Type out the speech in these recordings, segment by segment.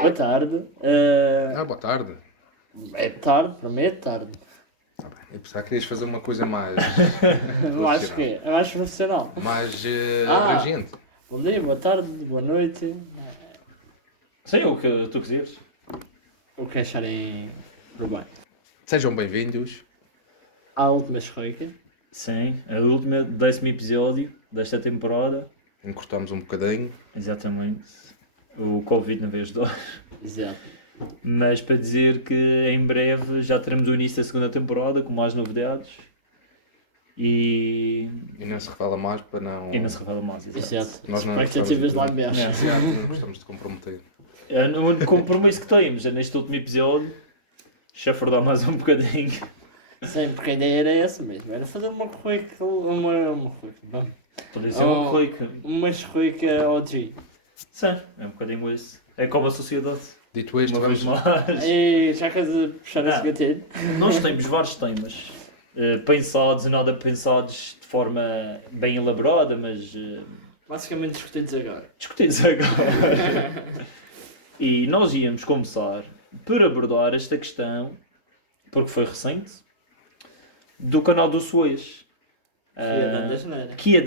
Boa tarde. Boa tarde. É tarde, para mim é tarde. Tá bem. Eu pensava que querias fazer uma coisa mais Eu acho que é mais profissional. mais Ah. abrangente. Bom dia, boa tarde, boa noite. Sim, o que tu quiseres. O que acharem do bem. Sejam bem-vindos. À última escoica. Sim, a última, 10º episódio desta temporada. Encurtamos um bocadinho. Exatamente. O Covid não veio ajudar. Exato. Mas para dizer que em breve já teremos o início da segunda temporada com mais novidades. E E não se revela mais para não... não se revela mais. Exato. Nós não Expectativas lá gostamos embaixo. Exato, não gostamos de comprometer. O único compromisso que temos é neste último episódio chafurdar mais um bocadinho. Sim, porque a ideia era essa mesmo. Era fazer uma escoica. Para dizer uma coisa. Uma escoica OG. Sim, é um bocadinho isso. É como a sociedade. Dito isto, Uma vez vamos... mais. E já queres puxar esse Não. gatilho? Nós temos vários temas pensados e nada pensados de forma bem elaborada, mas Basicamente discutidos agora. discutidos agora. E nós íamos começar por abordar esta questão, porque foi recente, do canal do Suez. Que ia dando asneira. Que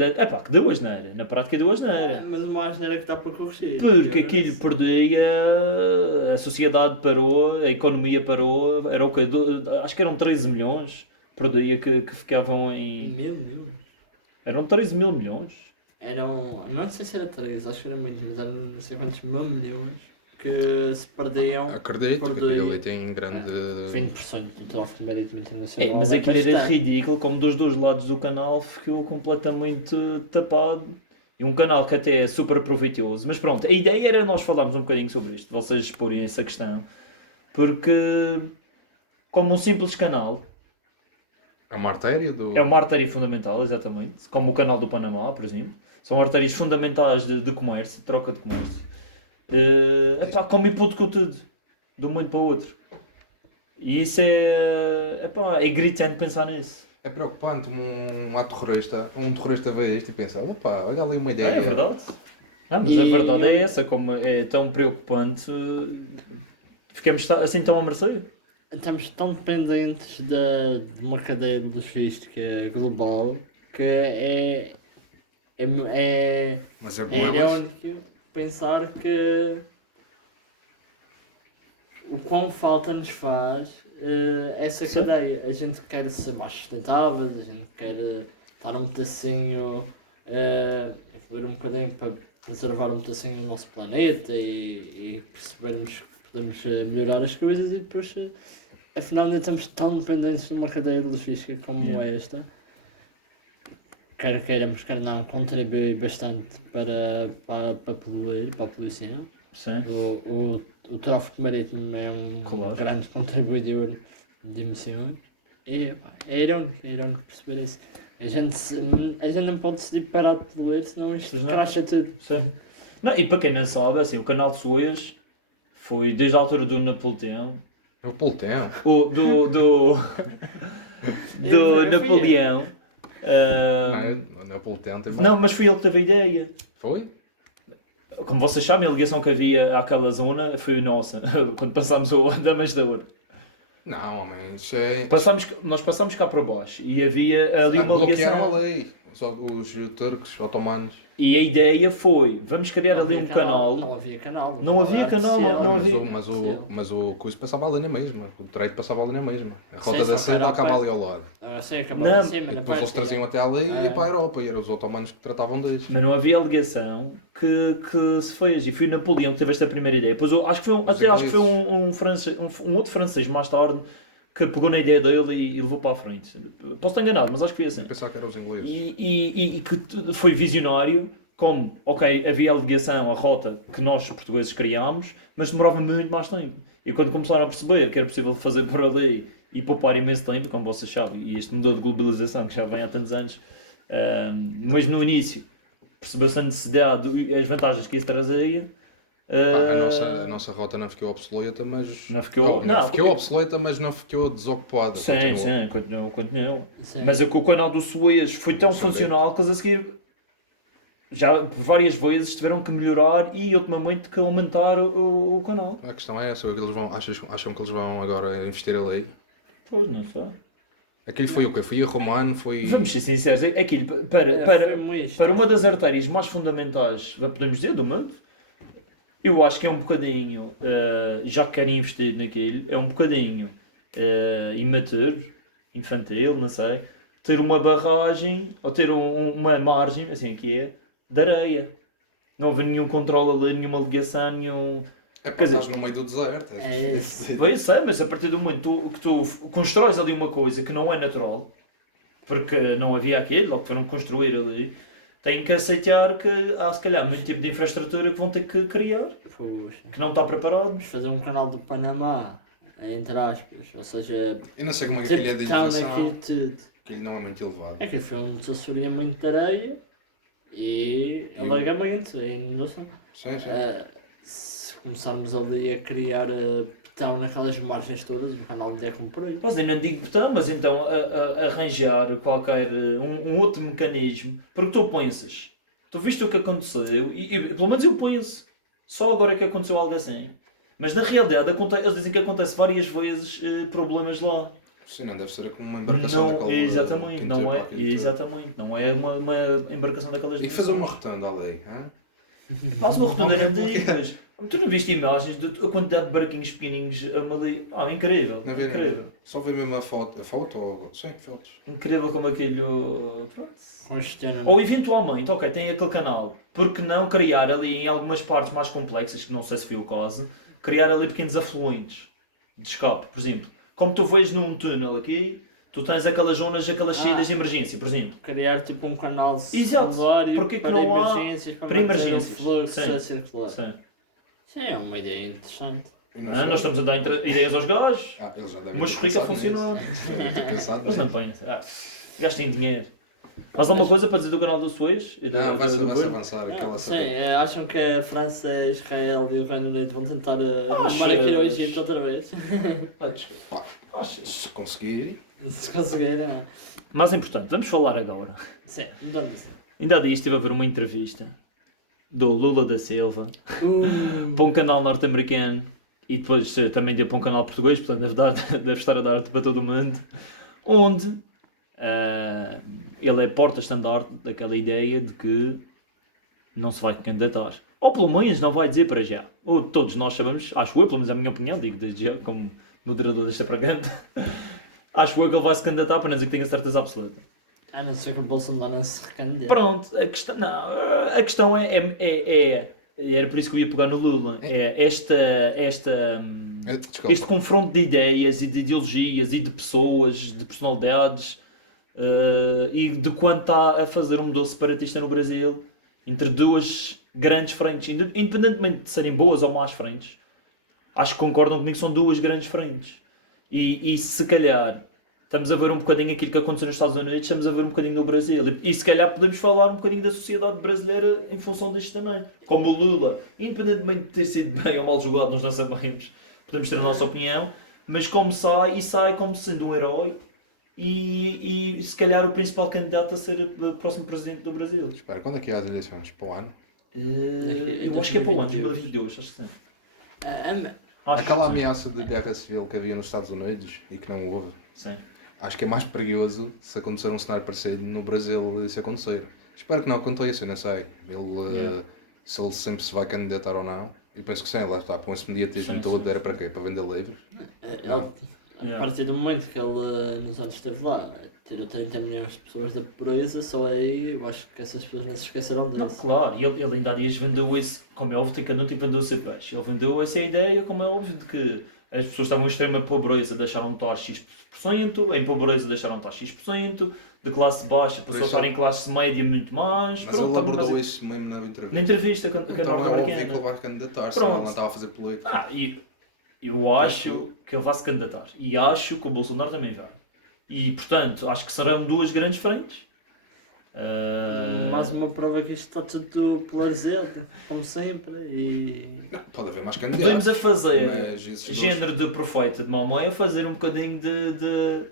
deu asneira. Na prática deu asneira. Mas uma asneira que está por corrigir. Porque aquilo perdia, a sociedade parou, a economia parou, era o quê? Acho que eram 13 milhões por dia que ficavam em... Mil. Eram 13 mil milhões? Eram, não sei se era 3, acho que era muito, mas eram não sei quantos mil milhões que se perdiam. Acredito por que dia. aquilo ali tem grande... 20% do tráfego marítimo internacional. Mas é aquilo era bastante. ridículo, como dos dois lados do canal ficou completamente tapado. E um canal que até é super proveitoso. Mas pronto, a ideia era nós falarmos um bocadinho sobre isto, vocês exporem essa questão. Porque, como um simples canal, É uma artéria do... é uma artéria fundamental, exatamente. Como o canal do Panamá, por exemplo. São artérias fundamentais de comércio, de troca de comércio. Como hipótese tudo. De um momento para o outro. E isso é gritante pensar nisso. É preocupante um terrorista vê isto e pensa, opa, olha ali uma ideia. É verdade. Não, mas E- a verdade é essa, como é tão preocupante, ficamos assim tão a mercê. Estamos tão dependentes de uma cadeia logística global que é Mas é bom, irónico pensar que o quão falta nos faz essa Sim. cadeia. A gente quer ser mais sustentáveis, a gente quer estar um pedacinho, evoluir um bocadinho para preservar um pedacinho do nosso planeta e percebermos que podemos melhorar as coisas e depois, afinal, ainda estamos tão dependentes de uma cadeia logística como esta. Quer queiramos, quer não, contribui bastante para poluir, para a poluição. Sim. O tráfego marítimo é um Claro. grande contribuidor de emissões. E é irónico perceber isso. A gente não pode decidir parar de poluir, senão isto Pois não. cracha tudo. Sim. Não, e para quem não sabe, assim, o canal de Suez foi desde a altura do Napoleão. O Poltão. Do Eu vi. Napoleão. Não é o Poltão também. Não, mas foi ele que teve a ideia. Foi? Como vocês sabem, a ligação que havia àquela zona foi nossa, quando passámos o Damas da Ouro. Não, homem, isso é... Nós passámos cá para baixo e havia ali uma bloquearam ligação. a lei. Os turcos otomanos. E a ideia foi, vamos criar ali um canal. Não havia canal. Não havia canal, Oficial. não Mas havia. mas o coisa passava ali na mesma. O direito passava ali na mesma. A Sim, rota só da que seda era acaba perto. ali ao lado. Ah, sim, acabava Não, em cima, E na depois eles parte, traziam até ali e ia Ah. para a Europa. E eram os otomanos que tratavam deles. Mas não havia ligação que se fez. E foi Napoleão que teve esta primeira ideia. Depois acho que foi um outro francês mais tarde que pegou na ideia dele e levou para a frente. Posso estar enganado, mas acho que foi assim. Pensava que eram os ingleses. E que foi visionário, como, ok, havia a ligação, a rota que nós portugueses criámos, mas demorava muito mais tempo. E quando começaram a perceber que era possível fazer por ali e poupar imenso tempo, como vocês sabem, e este modelo de globalização que já vem há tantos anos, Mas no início percebeu-se a necessidade e as vantagens que isso trazia. A nossa rota não ficou obsoleta, mas. Não ficou- Não, não, ficou porque- obsoleta, mas não ficou desocupada. Sim, Continuou. continuou. Sim. Mas é que o canal do Suez foi tão Moçambique. funcional que eles a seguir já por várias vezes tiveram que melhorar e ultimamente que aumentar o canal. A questão é essa, acham que eles vão agora investir ali? Pois, não sei. Aquilo foi o quê? Foi romano, foi. Vamos ser sinceros, é aquilo Foi para muito uma das artérias mais fundamentais, podemos dizer, do mundo, eu acho que é um bocadinho, já que querem investir naquilo, é um bocadinho imaturo, infantil, não sei, ter uma barragem, ou ter uma margem, assim aqui é, de areia. Não haver nenhum controle ali, nenhuma ligação, nenhum... É pá, Quer dizer, estás no meio do deserto. É isso. Bem, eu sei, mas a partir do momento que tu constróis ali uma coisa que não é natural, porque não havia aquilo, ou que foram construir ali, têm que aceitar que há se calhar muito tipo de infraestrutura que vão ter que criar, Puxa. que não está preparado. Vamos fazer um canal do Panamá, entre aspas, ou seja, Eu não sei como é que tipo aquilo é de town elevação. aqui tudo. Aquilo não é muito elevado. É que foi um desassoria muito de areia e alagamento, e inundação. Sim, sim. Se começarmos ali a criar petão naquelas margens todas, o canal ainda é como por aí. Mas eu não digo botão, mas então arranjar qualquer um outro mecanismo, porque tu pensas, tu viste o que aconteceu, e pelo menos eu penso, só agora é que aconteceu algo assim. Mas na realidade eles dizem que acontece várias vezes problemas lá. Sim, não deve ser como uma embarcação Não, daquele. exatamente, quinto não para é, aquele exatamente, não é uma embarcação daquelas. E fazer uma rotunda ali, hã? Faz uma rotunda Ok, na digas. Tu não viste imagens de a quantidade de barquinhos pequenininhos ali? Incrível, Não vi, incrível. não. Só ver mesmo a foto ou... Sim, fotos. Incrível como aquilo. Pronto. Congestionam. Ou eventualmente, ok, tem aquele canal, porque não criar ali em algumas partes mais complexas, que não sei se foi o caso, criar ali pequenos afluentes de escape, por exemplo. Como tu vês num túnel aqui, tu tens aquelas zonas, aquelas saídas de emergência, por exemplo. Criar tipo um canal Exato. secundário Porquê que para não há- emergências, para para manter emergências. o fluxo Sim. a circular. Sim. Sim, é uma ideia interessante. E não Ah, sei. nós estamos a dar ideias aos gajos, Eles já devem mas ter fica a pensado funcionar. nisso. Devem ter pensado Mas não nisso. pensa. Gastem dinheiro. Mas há uma coisa para dizer do canal do Suez? E Não, vai-se do governo? avançar aquela Sim, acham que a França, Israel e o Reino Unido vão tentar arrumar Achas? aqui o Egito outra vez? Ah, desculpa. Pá, se conseguirem. Se conseguirem, não. Mais importante, vamos falar agora. Sim, mudando assim. Ainda há dias estive a ver uma entrevista do Lula da Silva para um canal norte-americano e depois também deu para um canal português, portanto deve estar a dar para todo o mundo, onde ele é porta-estandarte daquela ideia de que não se vai candidatar. Ou pelo menos não vai dizer para já. Ou todos nós sabemos, acho eu, pelo menos é a minha opinião, digo desde já, como moderador desta propaganda, acho eu que ele vai se candidatar para não dizer que tenho a certeza absoluta. A não ser que o Bolsonaro não se recandidate. Pronto, a questão é era por isso que eu ia pegar no Lula, Desculpa. este confronto de ideias e de ideologias e de pessoas, de personalidades e de quanto está a fazer um modelo separatista no Brasil entre duas grandes frentes, independentemente de serem boas ou más frentes, acho que concordam comigo que são duas grandes frentes e se calhar estamos a ver um bocadinho aquilo que aconteceu nos Estados Unidos, estamos a ver um bocadinho no Brasil. E se calhar podemos falar um bocadinho da sociedade brasileira em função disto também. Como o Lula, independentemente de ter sido bem ou mal julgado, nós não sabemos, podemos ter a nossa opinião, mas como sai como sendo um herói e se calhar o principal candidato a ser o próximo presidente do Brasil. Espera, quando é que há as eleições? Para o ano? Eu acho que é para o ano, 2022, acho que sim. Acho que Aquela sim. ameaça de guerra civil que havia nos Estados Unidos e que não houve. Sim. Acho que é mais perigoso se acontecer um cenário parecido no Brasil isso acontecer. Espero que não aconteça, eu não sei. Se ele sempre se vai candidatar ou não. Eu penso que sim, lá está, com esse mediatismo Sim, todo sim. era para quê? Para vender livros? A partir do momento que ele nos anos esteve lá, tirou 30 milhões de pessoas da pobreza, só aí eu acho que essas pessoas não se esqueceram Não, disso. claro, e ele ainda há dias vendeu esse, como é óbvio, cada um tipo vendeu o seu peixe. Ele vendeu essa ideia, como é óbvio, de que as pessoas estavam em extrema pobreza, deixaram de estar X%, em pobreza deixaram de estar X%, de classe baixa passou a estar em classe média muito mais. Mas Pronto, ele abordou mas- isso mesmo na entrevista. Na entrevista com a Então é óbvio que norte-americana. ele vai candidatar-se, Pronto. senão ele não estava a fazer política. E eu acho que ele vai se candidatar. E acho que o Bolsonaro também vai. E, portanto, acho que serão duas grandes frentes. Mais uma prova que isto está tudo polarizado, como sempre. E... Não, pode haver mais candidatos. Podemos a fazer mas esses dois- género de profeta de Maomé, a fazer um bocadinho de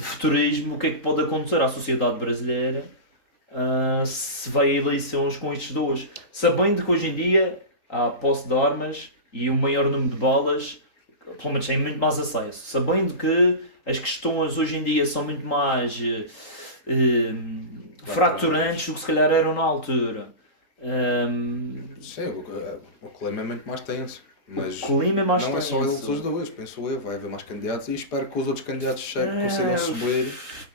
futurismo, o que é que pode acontecer à sociedade brasileira se vai a eleições com estes dois. Sabendo que hoje em dia há posse de armas e o maior número de balas, pelo menos tem muito mais acesso. Sabendo que as questões hoje em dia são muito mais fraturantes do que se calhar eram na altura. Sim, o clima é muito mais tenso. Mas O clima é mais não é só tenso. eles os dois, penso eu. Vai haver mais candidatos e espero que os outros candidatos consigam subir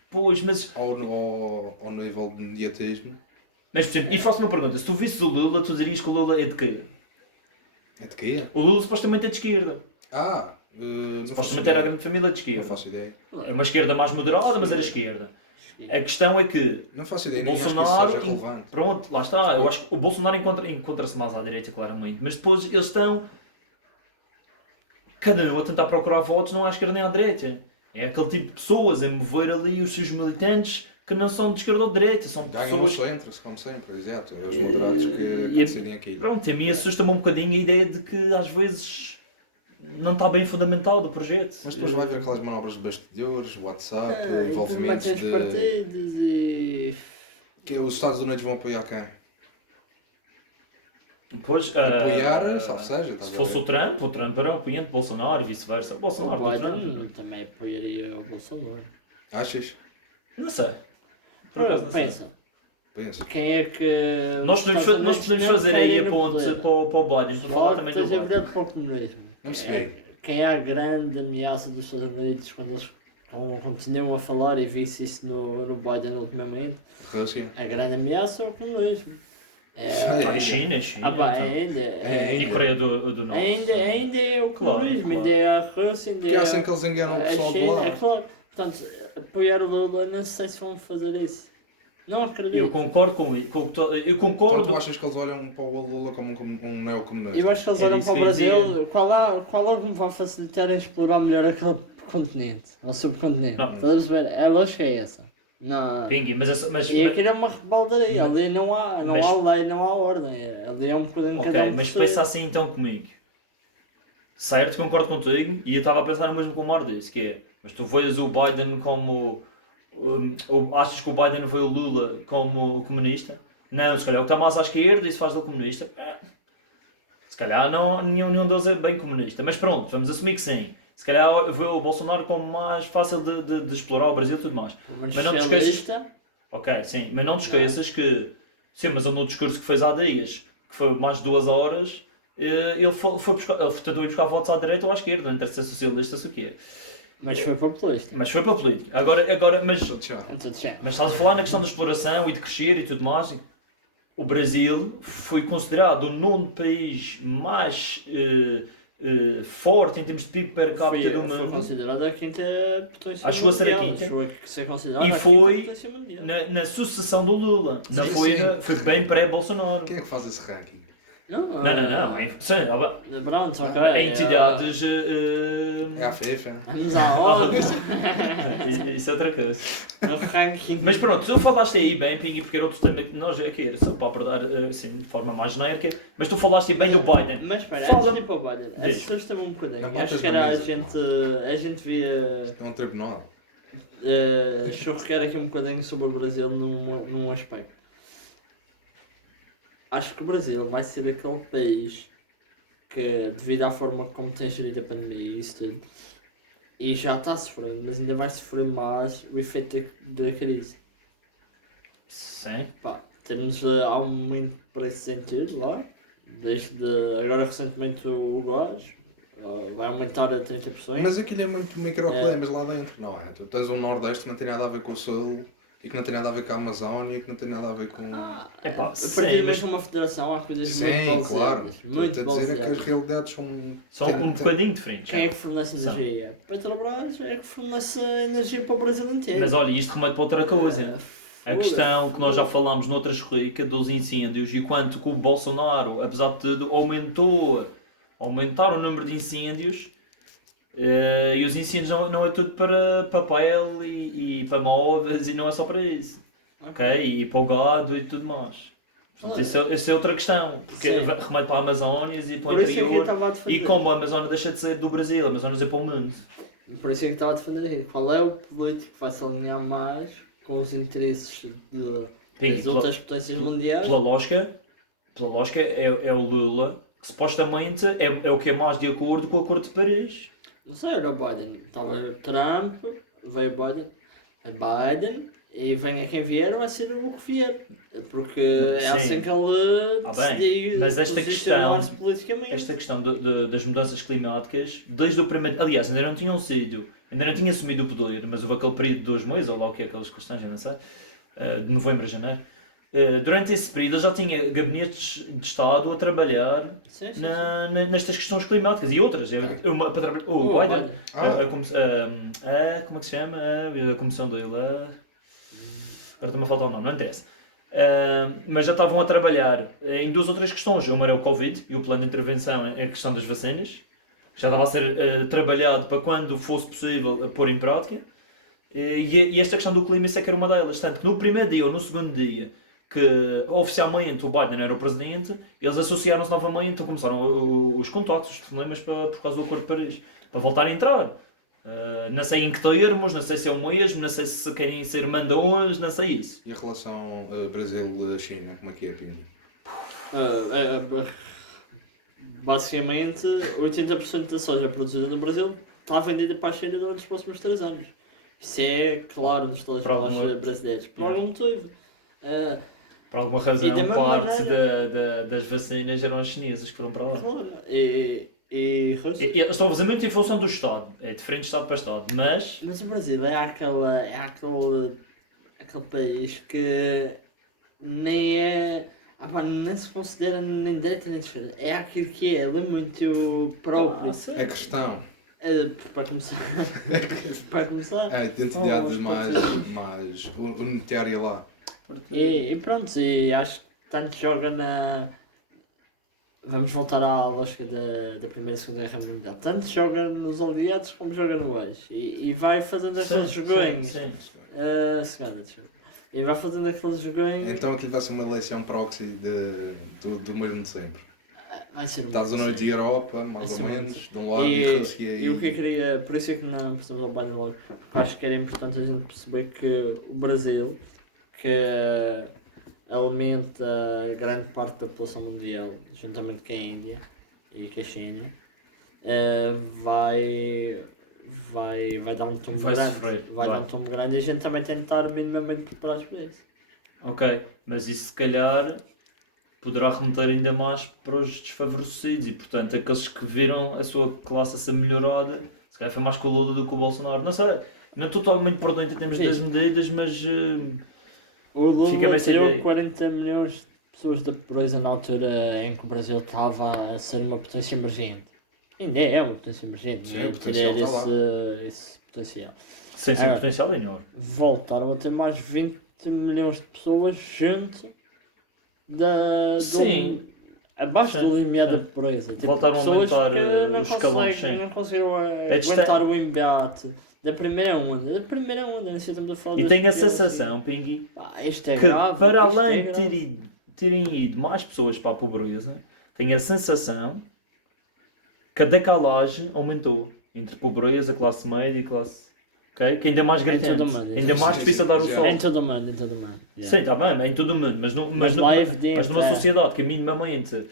Pois, mas ao nível de mediatismo. por exemplo, e faço uma pergunta: se tu visses o Lula, tu dirias que o Lula é de quê? É de quê? O Lula supostamente é de esquerda. Não faço Supostamente era a ideia. grande família de Não esquerda. faço ideia. É uma esquerda mais moderada, mas era esquerda. A questão é que Não faço ideia, o nem acho que isso Bolsonaro, seja relevante. pronto, lá está. Eu acho que o Bolsonaro encontra-se mais à direita, claramente, mas depois eles estão cada um a tentar procurar votos, não à esquerda nem à direita. É aquele tipo de pessoas a mover ali os seus militantes que não são de esquerda ou de direita, são Ganham no pessoas. centro, como sempre, exato. É os moderados que E- decidem aquilo. Pronto, a mim assusta-me um bocadinho a ideia de que às vezes não está bem fundamentado o projeto. Mas depois vai haver aquelas manobras de bastidores, WhatsApp, envolvimentos os de. partidos e... Que os Estados Unidos vão apoiar quem? Depois, Apoiar, salve seja, estás se a fosse ver? o Trump era um apoiante de Bolsonaro e vice-versa. O O Bolsonaro do Trump. Biden também apoiaria o Bolsonaro. Achas? Não sei. Por acaso não sei. Pensa, Pensa. quem é que... Nós os podemos, Estados nós Unidos podemos não fazer aí querem a no ponte poder? para o Biden, para falar Logo também do estás a Biden. virar para o comunismo. Não percebi. Quem é a grande ameaça dos Estados Unidos quando eles continuam a falar e vi-se isso no Biden ultimamente? Rússia. A grande ameaça é o comunismo. Sei. Ah, China. Pá, Então. E Coreia do Norte. ainda é o Claro, comunismo, claro. ainda é a Rússia, ainda Porque é é assim que eles enganam o a pessoal de China, lá. é claro. Portanto, apoiar o Lula, não sei se vão fazer isso. Não acredito. Eu concordo com isso. Eu Então concordo. tu achas que eles olham para o Lula como um neocomunista? Eu acho que eles Era olham isso para o que eu ia Brasil, qual é que me vai facilitar em explorar melhor aquele continente, ou subcontinente. Não. Estás a ver? A lógica é essa. Não. Pinguim, mas E aquilo é uma rebaldaria, ali não há lei, não há ordem, ali é um bocadinho ok, cada um mas por si. pensa assim então comigo. Certo, concordo contigo e eu estava a pensar o mesmo que o Mar disse, que é, mas tu vês o Biden como, achas que o Biden vê o Lula como comunista? Não, se calhar o que está mais à esquerda e se faz do comunista, se calhar nenhum deles é bem comunista, mas pronto, vamos assumir que sim. Se calhar vê o Bolsonaro como mais fácil de explorar o Brasil e tudo mais. Mas não te esqueças. Socialista, Ok, sim, mas não te esqueças que, sim, mas no discurso que fez há dias, que foi mais de 2 horas, ele tentou ir buscar votos à direita ou à esquerda, não interessa se é socialista ou o que é. mas foi populista. Mas foi para a política. mas Tchau. Então, já. estás a falar na questão da exploração e de crescer e tudo mais. O Brasil foi considerado o 9º país mais forte em termos de PIB per capita do Foi mundo. considerada a quinta potência Achou a ser a mundial. quinta? Chegou a ser considerada E a foi quinta potência mundial. na sucessão do Lula. Não Sim, foi, sim. foi bem pré-Bolsonaro. Quem é que faz esse ranking? Não, Não. Sim, Pronto, ok. entidades. É a FIFA. Vamos à ordem. Isso é outra coisa. No ranking. Mas pronto, tu falaste aí bem, Pingy, porque era outro tema que nós aqui era só para abordar assim, de forma mais genérica, mas tu falaste aí bem do Biden. Mas espera, Fala- antes de ir para o Biden, Diz. assusta-me um bocadinho. Não Acho botas que na era mesa. a gente via É um tribunal. churrear aqui um bocadinho sobre o Brasil num aspecto. Acho que o Brasil vai ser aquele país que, devido à forma como tem gerido a pandemia e isso tudo, e já está sofrendo, mas ainda vai sofrer mais o efeito da crise. Sim. Pá, temos aumento para esse sentido lá, desde agora recentemente o gás vai aumentar a 30%. Mas aquilo é muito microclimas lá dentro, não é? Tu tens um Nordeste que não tem nada a ver com o Sul e que não tem nada a ver com a Amazónia e que não tem nada a ver com. Epá, A sim, partir mas mesmo uma federação há coisas Sim, muito claro. baseadas. Muito Estou a dizer é que as baseadas. realidades são. são um bocadinho diferentes. Quem é que fornece São. energia? Petrobras é que fornece energia para o Brasil inteiro. Mas olha, isto remete para outra coisa. A questão que nós já falámos noutras rubricas dos incêndios e quanto que o Bolsonaro, apesar de tudo, aumentaram o número de incêndios e os incêndios não é tudo para papel e para móveis e não é só para isso. ok? E para o gado e tudo mais. Portanto, Olha. isso é outra questão, porque Sim. remete para a Amazónia e para o Por isso é que eu interior. estava a E defender. como a Amazónia deixa de ser do Brasil, a Amazónia é para o mundo. Por isso é que estava a defender. Qual é o político que vai se alinhar mais com os interesses das outras potências mundiais? Pela lógica é o Lula, que supostamente é o que é mais de acordo com o Acordo de Paris. Não sei, era o Biden. Estava Trump, veio Biden e venha quem vier, vai ser o que vier. Porque é Sim. assim que ele bem, decidiu mas esta posicionar-se politicamente. Esta questão das mudanças climáticas, desde o primeiro. Aliás, ainda não tinha assumido o poder, mas houve aquele período de 2 meses, ou lá o que é aquelas questões, já não sei, de novembro a janeiro. Durante esse período eu já tinha gabinetes de Estado a trabalhar Sim. nestas questões climáticas e outras. O Biden, como é que se chama? A comissão dele. Agora está-me a faltar o nome, não interessa. Mas já estavam a trabalhar em 2 ou 3 questões. Uma era o Covid e o plano de intervenção em questão das vacinas, que já estava a ser trabalhado para quando fosse possível pôr em prática. E esta questão do clima, isso é que era uma delas. Tanto que no primeiro dia ou no segundo dia, que oficialmente o Biden era o presidente, eles associaram-se novamente, então começaram os contactos, os telefonemas por causa do Acordo de Paris, para voltar a entrar. Não sei em que termos, não sei se é o mesmo, não sei se querem ser mandões, não sei isso. E a relação Brasil-China, como é que é, Pinho? Basicamente, 80% da soja produzida no Brasil está vendida para a China durante os próximos 3 anos. Isso é claro nos telejornais brasileiros. Por algum motivo. Por alguma razão, E da mesma parte maneira- das vacinas eram as chinesas que foram para lá. Claro. E Rússia. Eles estão a fazer muito em função do Estado, é diferente de Estado para Estado, mas Mas o Brasil é aquele país que nem é. Nem se considera nem direita nem esquerda. É aquilo que é, ele é muito próprio. É questão. Para começar. Para começar. A identidade mas mais unitária lá. E pronto, e acho que tanto joga na. Vamos voltar à lógica da Primeira e Segunda Guerra Mundial. Tanto joga nos aliados como joga no eixo. E vai fazendo aqueles joguinhos. Segunda, desculpa. E vai fazendo aqueles joguinhos. Então aquilo vai ser uma eleição proxy do mesmo de sempre. Vai ser Estados muito Unidos e Europa, mais Vai ser ou muito menos, de um lado e Rússia e o que eu queria, por isso é que não precisamos ao Biden logo, porque acho que era importante a gente perceber que o Brasil, que alimenta grande parte da população mundial, juntamente com a Índia e com a China, vai dar um tombo Vai grande. sofrer, Vai vai. dar um tombo grande e a gente também tem de estar minimamente preparados para isso. ok, mas isso se calhar poderá remeter ainda mais para os desfavorecidos e portanto aqueles que viram a sua classe a ser melhorada, se calhar foi mais com o Lula do que o Bolsonaro, não sei, não estou totalmente por dentro em termos das medidas, mas O Lula Fica-me essa tirou ideia. 40 milhões de pessoas da pobreza na altura em que o Brasil estava a ser uma potência emergente. Ainda é uma potência emergente, Sim, não é? o potencial Tirar está esse potencial. sem ser potencial é enorme. Voltaram a ter mais 20 milhões de pessoas junto Sim. abaixo Sim, do limiar sim. da pobreza. Tipo, Voltaram a pessoas aumentar, que não os escalões, conseguem, sim. não conseguiram Este aguentar o embate da primeira onda. não sei se estamos a falar E das tenho a piores, sensação, Pingui, isto é que grave. para isto é além de grave. terem ido mais pessoas para a pobreza, tenho a sensação que a decalagem aumentou entre pobreza, classe média e classe. Okay? Que ainda mais gritante, todo mundo, ainda mais sim, difícil sim, dar o sim. sol. Em todo o mundo, em todo o mundo. Sim, está bem, é em todo o mundo, mas lá é evidente, mas numa é. sociedade que minimamente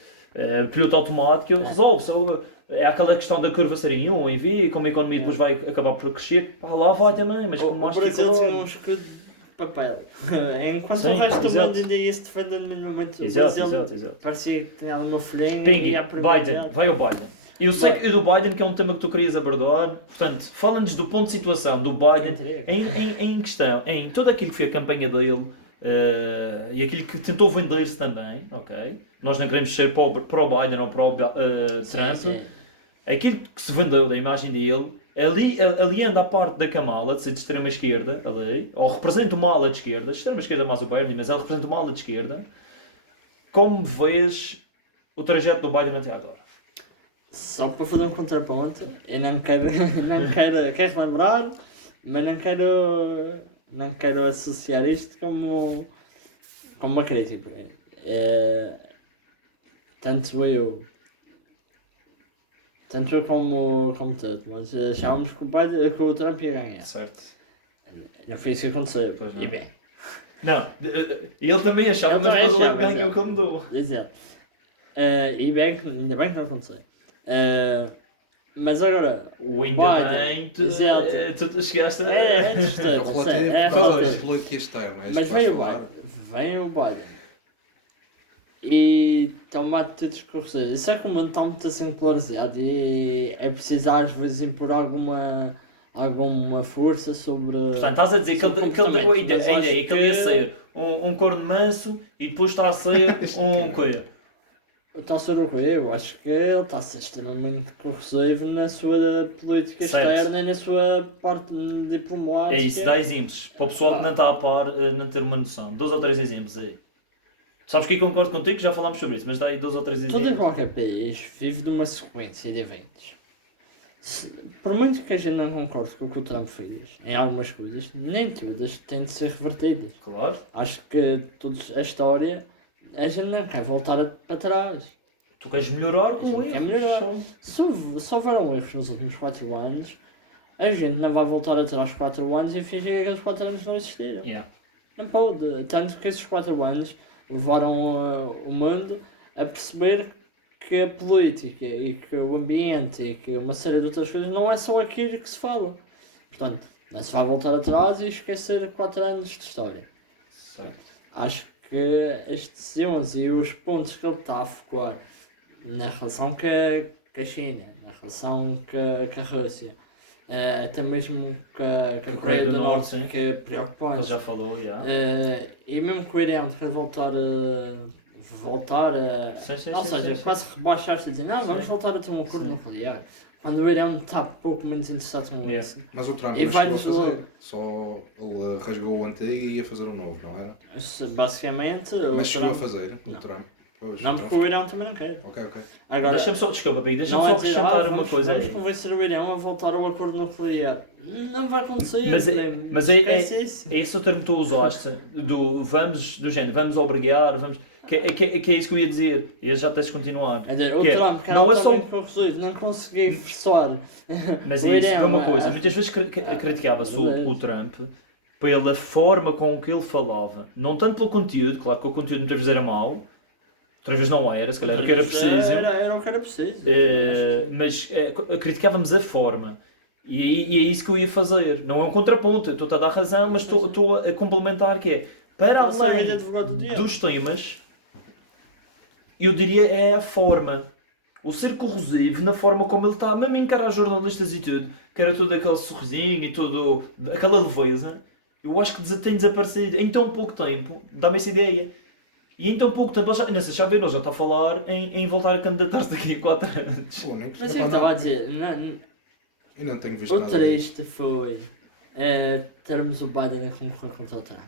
piloto automático resolve-se. É aquela questão da curva ser em 1 em V, como a economia depois vai acabar por crescer, pá, lá vai também, mas com O mais Brasil tinha dificuldade. um escudo de papel. Enquanto Sim, o resto do exato. mundo ainda ia se defendendo minimamente. O Exato, Brasil exato. parecia que tinha ali uma folhinha Pingui, e ia a primeira Biden, dela. vai ao Biden. Eu sei Vai. que do Biden, que é um tema que tu querias abordar, portanto, fala-nos do ponto de situação do Biden em questão, em tudo aquilo que foi a campanha dele e aquilo que tentou vender-se também, ok? Nós não queremos ser para o Biden ou para o Trump. Sim. Aquilo que se vendeu da imagem dele, ali anda a parte da Kamala, de ser de extrema esquerda, ali, ou representa uma ala de esquerda, extrema esquerda mais o Bernie, mas ela representa uma ala de esquerda. Como vês o trajeto do Biden até agora? Só para fazer um contraponto, eu não quero, quero lembrar, mas não quero não quero associar isto como uma crítica. Tanto eu como tu, mas achávamos que o Trump ia ganhar. Certo. Não foi isso que aconteceu. Pois não. E bem, Não, ele também achava, Ele também mas ele achava, ganhou exato. como dou. exato. E bem, ainda bem que não aconteceu. Mas agora, O Biden, ainda bem, exato. tu chegaste a... é É distante, relativo é por causa da relativo. política externa. é isso Mas que vais vem o falar. Biden. Vem o Biden. E toma atitudes corrosivas. Isso é que o mundo está muito assim polarizado e é preciso às vezes impor alguma força sobre. Portanto, estás a dizer que sobre ele deu a comportamentos, ideia mas que acho ele ia ser um corno manso e depois está a ser um coelho. Está a ser o quê? Eu acho que ele está a ser extremamente corrosivo na sua política Certo. externa e na sua parte diplomática. É isso, dá exemplos. Para o pessoal que não está a par, não ter uma noção. 2 ou 3 exemplos aí. Sabes que eu concordo contigo, já falámos sobre isso, mas dá aí 2 ou 3 Todo e exemplos. qualquer país vive de uma sequência de eventos. Por muito que a gente não concorde com o que o Trump fez em algumas coisas, nem todas têm de ser revertidas. Claro. Acho que a história, a gente não quer voltar para trás. Tu queres melhorar com Quer ele. melhorar. Se houveram erros nos últimos 4 anos, a gente não vai voltar atrás 4 anos e fingir que aqueles 4 anos não existiram. Yeah. Não pode. Tanto que esses 4 anos levaram o mundo a perceber que a política e que o ambiente e que uma série de outras coisas não é só aquilo que se fala. Portanto, não se vai voltar atrás e esquecer 4 anos de história. Certo. Acho que as decisões e os pontos que ele está a focar na relação com a China, na relação com a Rússia, até mesmo com a Coreia do Norte, sim. que é Ele preocupante. já falou, já. E mesmo que o Irão quer voltar a. Sim, Ou seja, quase rebaixar-se e dizer, não, vamos Sim. voltar a ter um acordo Sim. nuclear. Quando o Irão está pouco menos interessado com Yeah. isso. Mas o Trump E não chegou a vai-nos fazer. Só ele rasgou o antigo e ia fazer o novo, não era? Basicamente, o Mas chegou a Trump- fazer o Não. Trump. Pois, Não, o porque Trump- o Irão também não quer. Ok. Agora, Deixa-me só, desculpa, Big, deixa-me não só é dizer, acrescentar uma vamos, coisa vamos aí. convencer o Irão a voltar ao acordo nuclear. Não vai acontecer. Mas esquece isso. é esse o termo que tu usaste, do género, vamos obrigar, vamos... Que é isso que eu ia dizer, e já tens de continuar. Quer dizer, o Que é, Trump, que não é só... altamente corrosivo, não consegui forçar. Mas o é isso, Irão, é uma coisa, ah, muitas vezes criticava-se beleza. o Trump pela forma com que ele falava. Não tanto pelo conteúdo, claro que o conteúdo muitas vezes era mau, outras vezes não era, se calhar era o que era preciso. Era o que era preciso. Mas criticávamos a forma. E é isso que eu ia fazer. Não é um contraponto, eu estou-te a dar razão, mas estou a complementar que é, para Não sei, ele é além advogado do diabo. dos temas, eu diria é a forma. O ser corrosivo na forma como ele está, mesmo encarar jornalistas e tudo, que era todo aquele sorrisinho e todo aquela leveza, eu acho que tem desaparecido em tão pouco tempo, dá-me essa ideia. E em tão pouco tempo, não sei se já viram, ele já está a falar em voltar a candidatar-se daqui a 4 anos. Pô, nem Mas epá, eu estava a dizer, eu não tenho visto o nada. triste foi termos o Biden a concorrer contra o Trump.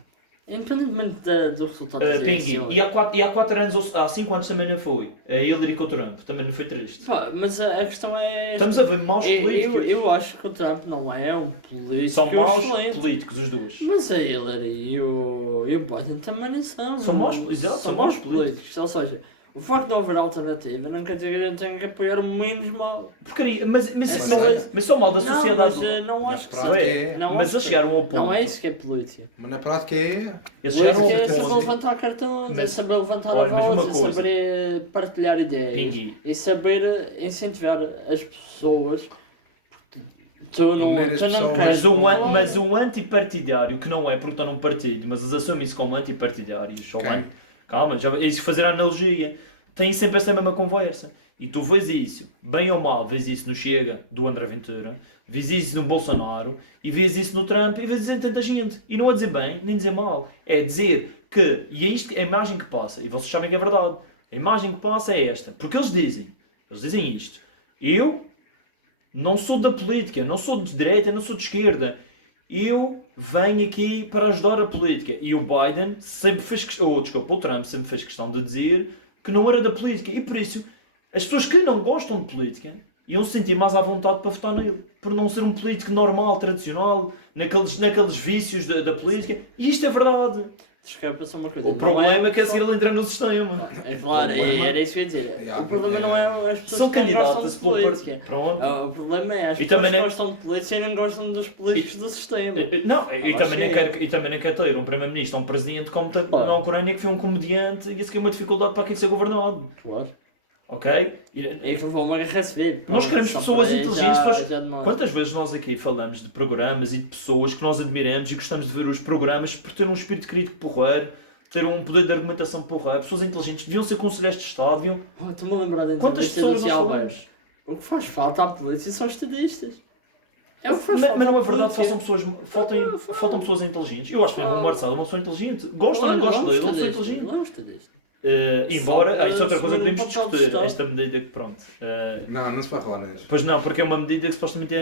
Independentemente do resultado das Pinguim, eleições. e há 4 anos, ou há 5 anos também não foi. A Hillary com o Trump, também não foi triste. Pá, mas a questão é. Estamos a ver maus políticos. Eu acho que o Trump não é um político São maus excelente. políticos os dois. Mas a Hillary e o Biden também não são. São maus, exato, são maus políticos. Ou seja, o facto de haver alternativa não quer dizer que a gente tenha que apoiar o menos mal. Porcaria, mas É só mal da Não, sociedade. mas não Na acho que prática seja. é. Não Mas acho eles que- chegaram ao ponto. Não é isso que é política. Mas na prática é. Eles chegaram Política é ao saber ponto. levantar cartões, é Mas- saber levantar olha, mas a uma voz, é coisa. saber partilhar ideias. Pingui. E saber incentivar as pessoas. Tu não Unir as queres. pessoas. Mas o antipartidário, que não é porque está num partido, mas eles assumem-se como antipartidários. Ou Quem? Calma, já é isso que fazer a analogia. Tem sempre essa mesma conversa. E tu vês isso, bem ou mal, vês isso no Chega, do André Ventura, vês isso no Bolsonaro, e vês isso no Trump, e vês isso em tanta gente. E não é dizer bem, nem dizer mal. É dizer que, e é isto a imagem que passa, e vocês sabem que é verdade, a imagem que passa é esta. Porque eles dizem isto. Eu não sou da política, não sou de direita, não sou de esquerda. Eu venho aqui para ajudar a política. E o Biden sempre fez questão, o Trump sempre fez questão de dizer que não era da política. E por isso, as pessoas que não gostam de política iam se sentir mais à vontade para votar nele. Por não ser um político normal, tradicional, naqueles vícios da política. E isto é verdade. Discrepa-se uma coisa. O problema é que a seguir ele entra no sistema. É claro, era isso que eu ia dizer. Yeah, O problema não é as pessoas São que não gostam candidatos de pelo política. partido. Pronto. O problema é as E pessoas também que nem- gostam de política e não gostam dos políticos do sistema. Não, e também nem chega. quer, ter um primeiro-ministro ou um presidente como Claro. na Ucrânia que foi um comediante e isso que é uma dificuldade para aquilo ser governado. Claro. Ok? É que levou uma guerra civil. Nós queremos Só pessoas por aí inteligentes. já demora. Quantas vezes nós aqui falamos de programas e de pessoas que nós admiramos e gostamos de ver os programas por ter um espírito crítico porreiro, ter um poder de argumentação porreiro, pessoas inteligentes, deviam ser conselheiros de Estado, deviam... Estou-me a lembrar da Quantas entrevista do pessoas Zé nós Alberto. falamos? O que faz falta à polícia são estadistas. É o que faz Mas falta não à é verdade, polícia. faltam pessoas inteligentes. Eu acho que o Marcelo é uma pessoa inteligente. Gosto ou não gosto dele, é uma pessoa inteligente. Não é um estadista. Embora, isso é outra coisa que segundo podemos o papel do discutir, Estado. esta medida que pronto. Não se vai falar nisso. Pois não, porque é uma medida que supostamente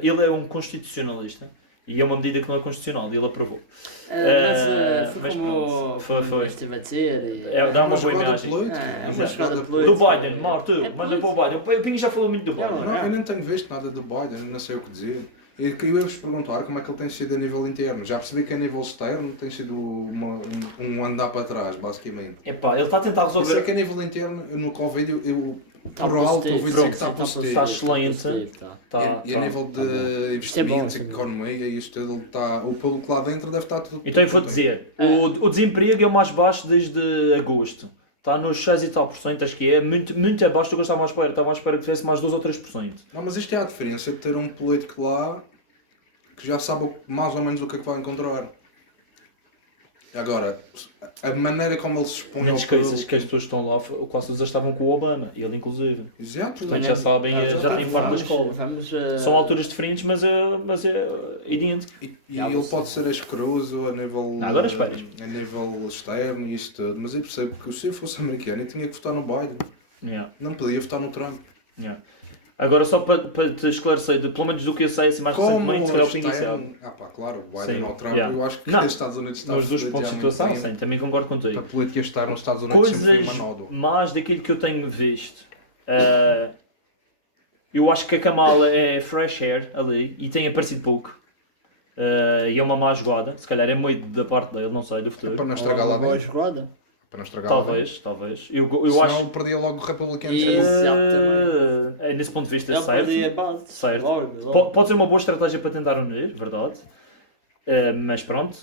ele é um constitucionalista e é uma medida que não é constitucional e ele aprovou. Foi mas como pronto, foi. esteve a dizer. Dá uma boa jogada imagem. política, É uma uma jogada jogada política. Do Biden, Marto, É manda para o Biden. O Pinho já falou muito do Biden. Não, eu nem tenho visto nada do Biden, não sei o que dizer. Eu queria-vos perguntar como é que ele tem sido a nível interno. Já percebi que a nível externo tem sido um andar para trás, basicamente. Epá, ele está a tentar Eu sei resolver. que a nível interno, no Covid, eu Tá por alto positivo. ouvi dizer que Pronto, está sim, positivo. Está excelente. E a nível de bom. investimentos, Isto é bom, economia e isto tudo, está, o público lá dentro deve estar tudo. Então eu vou tudo dizer, o desemprego é o mais baixo desde agosto. Está nos 6 e tal por cento, acho que é. Muito abaixo do que eu estava à espera. Estava à espera que tivesse mais 2 ou 3%. Não, mas isto é a diferença de ter um político lá que já sabe mais ou menos o que é que vai encontrar. Agora, a maneira como ele se expõe Não ao te esqueças público... que as pessoas que estão lá, quase todas estavam com o Obama, ele inclusive. Exato. Portanto, já sabem, já têm parte da escola. São alturas diferentes, mas é idêntico. E ele pode ser escroso a nível... Agora esperas. A nível externo e isto tudo. Mas eu percebo que se eu fosse americano eu tinha que votar no Biden. Yeah, Não podia votar no Trump. yeah. Agora, só para te esclarecer, pelo menos do que eu sei, assim, mais recentemente, se calhar o Pinho sabe. Claro, o Biden Sim, ou o Trump, yeah. eu acho que Não, os Estados Unidos está Nos dois fodido pontos já de há muito situação, tempo. sim, também concordo contigo. A política externa nos Estados Unidos sempre foi Coisas uma nódoa. mais daquilo que eu tenho visto. Eu acho que a Kamala é fresh air ali e tem aparecido pouco. E é uma má jogada, se calhar é meio da parte dele, não sei, do É futuro. para não estragar lá boa dentro. jogada. Para não estragar lá dentro. Talvez. Eu Senão acho. perdia logo o republicano. Nesse ponto de vista, Ele certo. perdia a base. Certo. Logo. Pode ser uma boa estratégia para tentar unir, verdade. Mas pronto.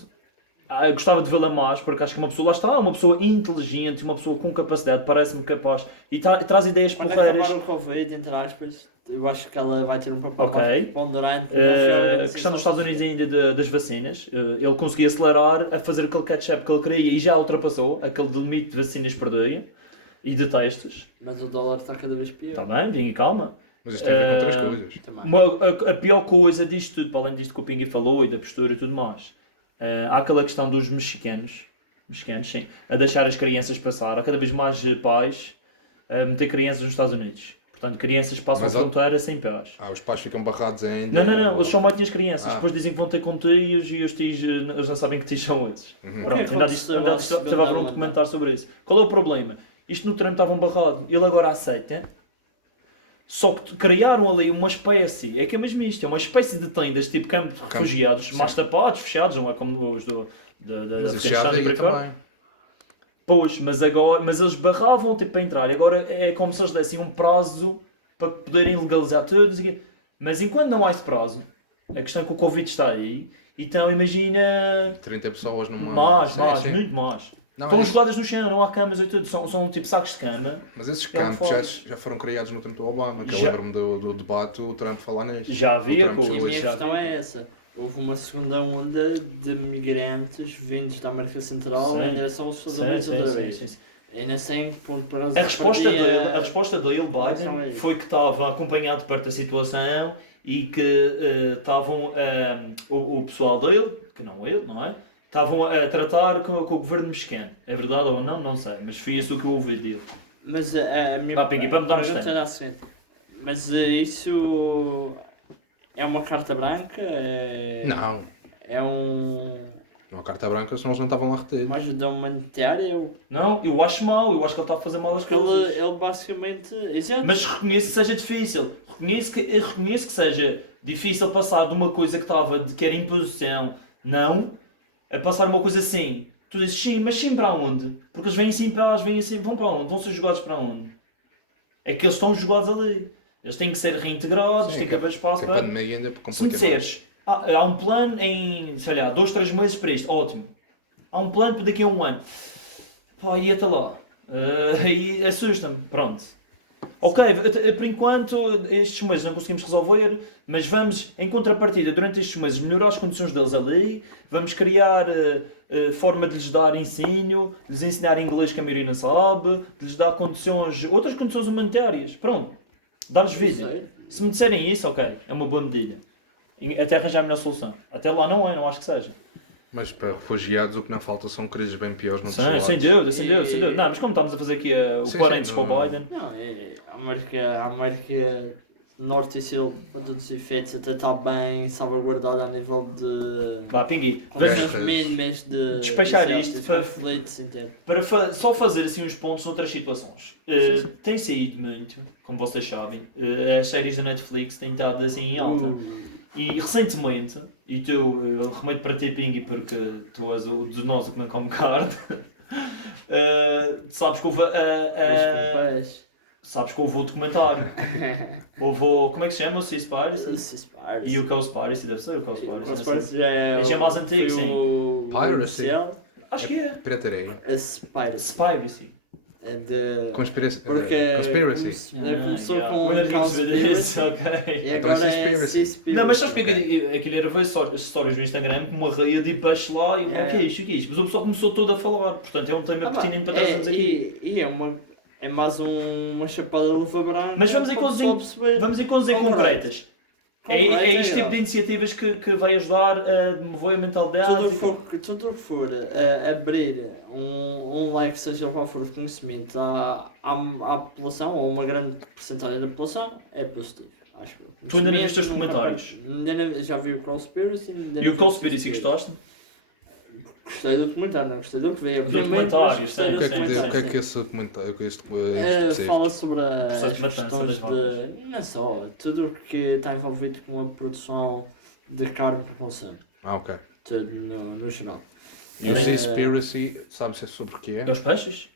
Eu gostava de vê-la mais, porque acho que uma pessoa lá está, uma pessoa inteligente, uma pessoa com capacidade, parece-me capaz e traz ideias Quando porreiras. acabar o Covid, entre aspas, eu acho que ela vai ter um papel Ok. mais preponderante. A questão dos Estados Unidos ainda das vacinas, ele conseguia acelerar a fazer aquele catch-up que ele queria e já ultrapassou aquele limite de vacinas por dia e de testes. Mas o dólar está cada vez pior. Está bem, vinha calma. Mas isto tem a ver com outras coisas. Também. A pior coisa disto tudo, para além disto que o Pingy falou e da postura e tudo mais, há aquela questão dos mexicanos, sim, a deixar as crianças passar. Há cada vez mais pais a meter crianças nos Estados Unidos. Portanto, crianças passam Mas a fronteira sem pés. Os pais ficam barrados ainda. Não, eles só matam as crianças. Ah. Depois dizem que vão ter com tios e os tios eles não sabem que tios são esses. Pronto, que ainda esteve a ver um documentário sobre isso. Qual é o problema? Isto no Trump estava barrado. Ele agora aceita. Só que criaram ali uma espécie, é que é mesmo isto, é uma espécie de tendas, tipo campo de refugiados, mais tapados, fechados, não é como os da Mas isso Afeganistão já e por havia aí fora. também. Pois, mas eles barravam tipo, para entrar. Agora é como se eles dessem um prazo para poderem legalizar tudo. Mas enquanto não há esse prazo, a questão é que o Covid está aí, então imagina 30 pessoas numa... mais, muito mais. Não, Estão mas, jogadas no chão, não há camas e tudo, são tipo sacos de cama. mas esses É um campos forte. já foram criados no tempo do Obama, que eu Já. lembro-me do debate, o Trump falar nisso. Já havia O Trump com- E a chegou minha já questão vi. é essa. Houve uma segunda onda de migrantes vindos da América Central Sim. em direção aos Estados Sim, Unidos sim, outra sim, vez. sim, sim. Ainda sem ponto para A resposta dele, Biden, foi que estava acompanhado de perto da situação e que estavam o pessoal dele, que não ele, não é? Estavam a tratar com o governo mexicano. É verdade ou não? Não sei, mas foi isso o que eu ouvi dele. Mas a minha Vá, Pinky, para mudar de pergunta tema. era a seguinte. Mas isso é uma carta branca? Não, É não há carta branca, senão eles não estavam lá retidos. uma ajuda humanitária? Não, eu acho mal, eu acho que ele está a fazer mal as Porque coisas. ele basicamente... Exato. Mas reconheço que seja difícil, reconheço que seja difícil passar de uma coisa que era imposição, não, a passar uma coisa assim. Tu dizes sim, mas sim para onde? Porque eles vêm assim para elas, vêm assim, vão para onde? Vão ser jogados para onde? É que eles estão jogados ali. Eles têm que ser reintegrados, Sim, tem que haver espaço que a para... pandemia ainda Se me complica mais. disseres, há um plano em, sei lá, 2, 3 meses para isto, ótimo. Há um plano para daqui a um ano. Pá, ia até lá. Aí assusta-me, pronto. Ok, por enquanto estes meses não conseguimos resolver, mas vamos, em contrapartida, durante estes meses melhorar as condições deles ali, vamos criar forma de lhes dar ensino, de lhes ensinar inglês que a maioria não sabe, de lhes dar condições, outras condições humanitárias, pronto, dar-lhes vida. Se me disserem isso, ok, é uma boa medida. Até arranjar a melhor solução. Até lá não acho que seja. Mas para refugiados o que não falta são crises bem piores noutros Sim, lados. sem dúvida. Não, mas como estamos a fazer aqui o Sim, parentes sim, para o não. Biden, Não, a América Norte e Sul, para todos os efeitos, até está bem salvaguardada a nível de vá, Pingui, Guerras. condições mínimas de Despachar desastres, isto para- conflitos, entende? para só fazer assim uns pontos noutras situações. Tem saído muito, como vocês sabem, as séries da Netflix têm estado assim em alta. E recentemente, e tu, eu remeto para ti, Pingui, porque tu és o dos nós que não come carne, sabes que houve Mas com pés. sabes que houve o documentário. Houve o, como é que se chama? O Seaspiracy? Seaspiracy. E o Cowspiracy, deve ser o Cowspiracy. O não sei. Conspiracy já é Já é mais antigo, sim. o Piracy. inicial. Acho que é. Pirataria. A Spiracy. Spiracy. É de... Conspiracy. Porque Conspiracy. começou yeah. com Quando eu percebi isso, Conspiracy ok. e Então agora é é Seaspiracy. Seaspiracy. Não, mas sabes porque aquilo era ver as histórias no Instagram com uma raia de baixo lá e o que é isto, o que é isto? Mas o pessoal começou todo a falar, portanto é um tema pertinente para trazermos aqui. E é mais uma chapada de luva branca. Mas vamos em para o coisas pessoal perceber. Vamos em coisas concretas. É Concreto, este tipo de iniciativas que vai ajudar a mover a mentalidade. Tudo o que for abrir um leque, seja qual for, de conhecimento à população, ou uma grande porcentagem da população, é positivo. Acho eu. Tu ainda não viste os Nunca comentários? Já vi o Conspiracy. E o Cowspiracy gostaste? Gostei do documentário, não gostei do que veio. Do documentário, Gostei sim, do O que é que, documentário, o que, é que sim. esse documentário, o que é este específico? Fala sobre Processo as de matança questões das vacas. de... Não é só, tudo o que está envolvido com a produção de carne para consumo. Ok. Tudo no geral. E o É- Seaspiracy, sabes sobre o que é? É os peixes?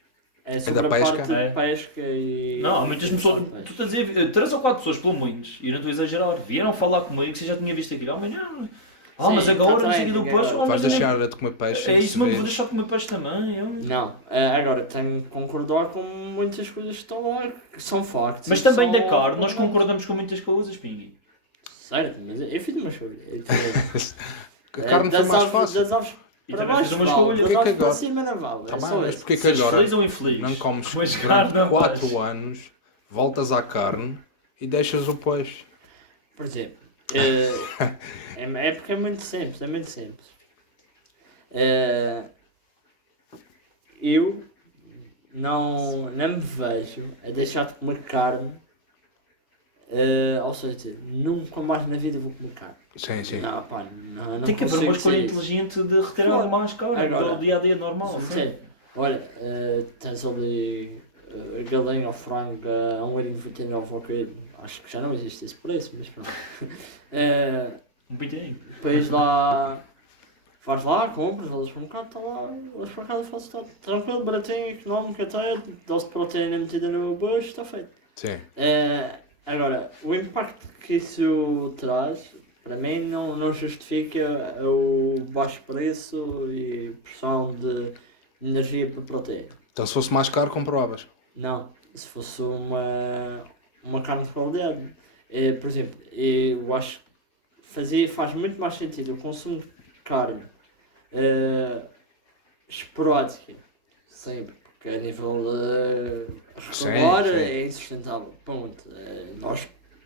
É sobre da a pesca? parte É. de pesca e... Não, há muitas pessoas. Tu estás a dizer 3 ou 4 pessoas, pelo menos, e não estou a exagerar, vieram falar comigo se eu já tinha visto aquilo. Amanhã. Sim, Mas agora não sei o que do tá peixe. bem, Vais mas eu nem- deixar de comer peixe? É se isso mesmo, vês? vou deixar de comer peixe também. Não, agora tenho que concordar com muitas coisas que estão lá, que são factos. Mas e também são da carne, nós concordamos. concordamos com muitas coisas, Pingui. Certo, mas eu fiz uma escolha. A carne foi mais fácil. Das aves E para também baixo fiz uma vale, escolha. das Porquê que aves para agora- cima não vale. Tá é bem, só mas isso. porquê que Seres agora feliz ou infeliz? não comes Comes carne, durante não 4 peixe. anos, voltas à carne e deixas o peixe? Por exemplo, é porque é muito simples, eu não me vejo a deixar de comer carne, ou seja, nunca mais na vida vou comer carne. Sim, sim. Não, pá, não Tem que haver consigo uma escolha dizer isso. inteligente de retirar Claro. mais carne Agora, do dia a dia normal. Sim. Olha, tens ali galinha ou frango a 1,29€ ok, acho que já não existe esse preço, mas pronto. Um pitinho. Depois lá, vais lá, compras, vais ao supermercado, está lá, o supermercado faz está tranquilo, baratinho, económico até, dose de proteína metida no meu bucho, está feito. Sim. Agora, o impacto que isso traz, para mim, não justifica o baixo preço e porção de energia para proteína. Então se fosse mais caro, compravas. Não, se fosse uma carne de qualidade. Por exemplo, eu acho que faz muito mais sentido o consumo de carne esporádica, sempre, porque a nível regular sim. é insustentável. Ponto.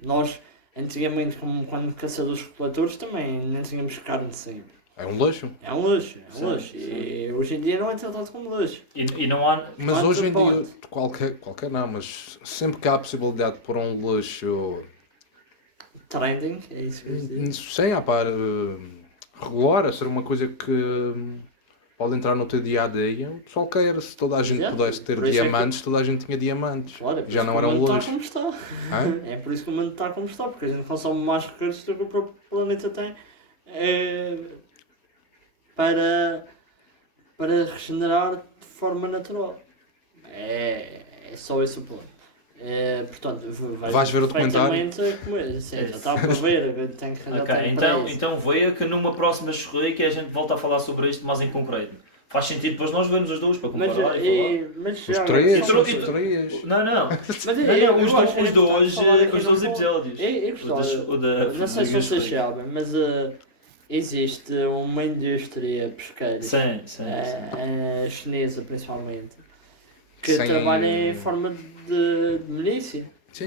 Nós antigamente, como quando caçadores-coletores, também não tínhamos carne sempre. É um luxo. É um luxo, Sim, sim. E hoje em dia não é tratado como luxo. E não há. Mas Quanto hoje em ponto? dia, qualquer não, mas sempre que há a possibilidade de pôr um luxo Trending, é isso que eu dizer. sem regular, a ser uma coisa que pode entrar no teu dia a dia. O pessoal quer, se toda a gente Exato. pudesse ter Por isso é que- diamantes, toda a gente tinha diamantes. Claro, é por Já isso não que era o um mundo luxo. está como está. Hã? É por isso que o mundo está como está, porque a gente consome mais recursos do que o próprio planeta tem para, para regenerar de forma natural. É só esse o ponto. Portanto, Vais ver o documentário? perfeitamente como é. Sim, já está para ver, eu tenho que arranjar Ok, tempo para isso. então veja que numa próxima churrasca a gente volta a falar sobre isto mais em concreto. Faz sentido depois nós vermos os dois para Mas, comparar e falar. mas Os já, três, mas- os e- três. Não, não. Mas Não, eu os acho que os é dois, importante falar aqui os num dois ponto. episódios. Eu O da- não sei se da vocês churrasca. sabem, mas existe uma indústria pesqueira, Sim. chinesa principalmente, que Sem- trabalha em forma de milícia. Sim.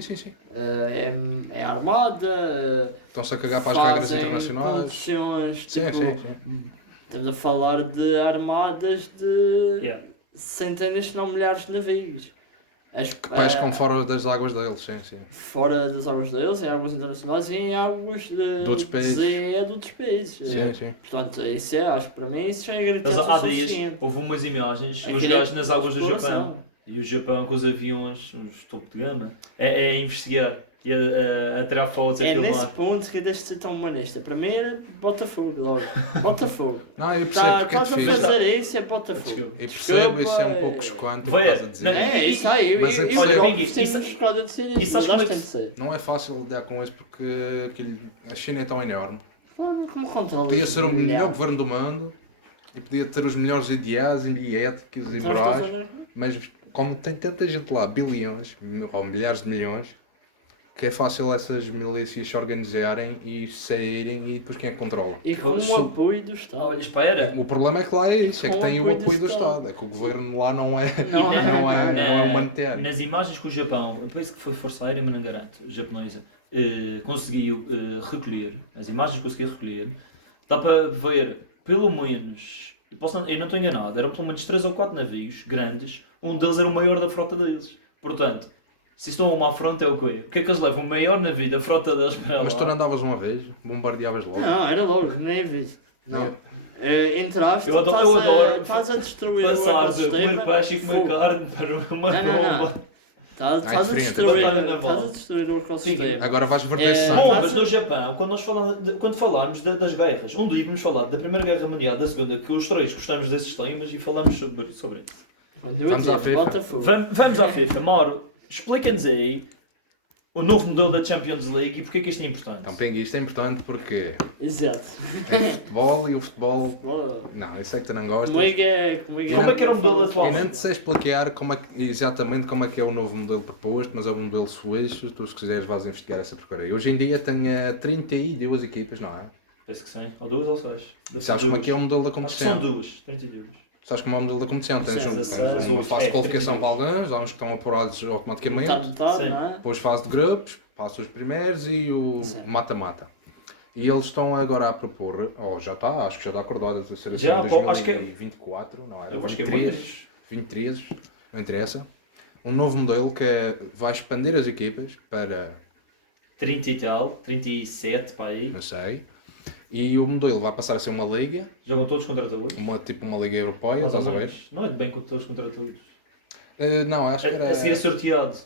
É armada, Estão-se a cagar para as regras fazem internacionais. competições, Sim. estamos a falar de armadas de Yeah. centenas, se não milhares de navios. Que pescam fora das águas deles, sim. Fora das águas deles, em águas internacionais e em águas de outros países. de outros países. Sim. Portanto, isso acho que para mim isso já é Mas garantia há dias suficiente. houve umas imagens, os Aquilo é gajos nas águas do exploração. Japão. E o Japão com os aviões, os topo de gama, é a investigar e a tirar fotos, a É nesse filmar. ponto que deixo de ser tão humanista. Para mim era Botafogo logo. Botafogo. Não, eu percebo porque é Estás a difícil. fazer isso, é Botafogo. Desculpa. Eu percebo, isso é um Desculpa, pouco chocante o que Vai, estás a dizer. não, É, isso aí. Mas é Eu percebo. Olha, Biggie, temos ficado a decidir e isso, sabes mas como é acho que tem que- de ser. Não é fácil lidar com isso porque a China é tão enorme. Claro, como controla Podia os ser o melhor milhares? governo do mundo e podia ter os melhores ideais e éticos e Sabes morais, todos os- mas como tem tanta gente lá, bilhões ou milhares de milhões, que é fácil essas milícias se organizarem e saírem e depois quem é que controla? E com o Sim. apoio do Estado. Olha, espera. O problema é que lá é isso, é que Com tem o apoio do Estado. Estado, é que o governo lá não é Não é. não é humanitário. Nas imagens que o Japão, eu penso que foi Força Aérea, mas não garanto, japonesa, conseguiu recolher, as imagens que conseguiu recolher, dá para ver pelo menos, eu não estou enganado, eram pelo menos 3 ou 4 navios grandes, um deles era o maior da frota deles. Portanto, se estão a uma afronta é o quê? O que é que eles levam? O maior navio da frota deles para Mas tu não lá? andavas uma vez, bombardeavas logo. Não, era logo, nem vi. Não. Entraste, Eu adoro estás a destruir o Passares a ecossistema. comer peixe e comer Fogo. carne para uma Não. bomba. Estás a diferente. destruir, Batalha naval. estás a destruir o ecossistema. Agora vais verter É, sangue. bom, Bombas no Japão, quando falarmos das guerras, um dia vamos falar da Primeira Guerra Mundial, da Segunda, que os três gostamos desses temas e falamos sobre isso. Eu Vamos à digo, FIFA. Botafogo. Vamos à FIFA. Mauro, explica-nos aí o novo modelo da Champions League e porque é que isto é importante. Então, Pengui, isto é importante porque Exato. é futebol e o futebol. Boa. Não, isso é que tu não gostas. Como é que é? Como Como é que era o modelo atual? E nem te sei explicar exatamente como é que é o novo modelo proposto, mas é o modelo suíço. Tu, se quiseres, vais investigar essa porcaria. Hoje em dia tem 32 equipas, não é? Penso que sim. Ou duas ou seis. E sabes como é que é o modelo da Acho que competição? são duas. 32. Sabes como é o modelo da competição? Tens, Sim, tens 16, uma hoje. fase de É, qualificação 32. para alguns, há uns que estão apurados automaticamente. Metade, Sim. não é? Depois fase de grupos, passa os primeiros e o Sim. mata-mata. E eles estão agora a propor, ou já está, acho que já está acordado a ser assim Já, em pô, acho que é- 2024, não era? Eu acho que é 23, 23, não interessa. Um novo modelo que vai expandir as equipas para, 30 e tal, 37 para aí. não sei, e o modelo vai passar a ser uma liga, Jogam todos contra todos. tipo uma liga europeia, Mais ou estás a ver? menos. Não é de bem com todos contra todos. Não, acho que era... A seguir é sorteado.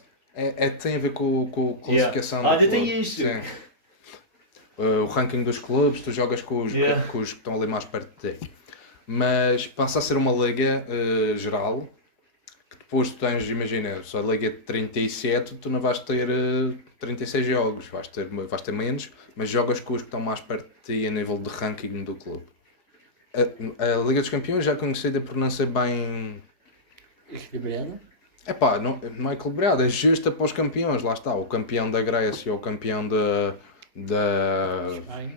Tem a ver com a classificação Yeah. do Ainda tem clube. isto. Sim. O ranking dos clubes, tu jogas com os, Yeah. com os que estão ali mais perto de ti. Mas passa a ser uma liga geral, que depois tu tens, imagina, se a liga é de 37, tu não vais ter 36 jogos, vais ter menos, mas jogas com os que estão mais perto de ti a nível de ranking do clube. A Liga dos Campeões já é conhecida por não ser bem... Equilibrada. Epá, não é equilibrado, é justa para os campeões, lá está, o campeão da Grécia, o campeão da Ai,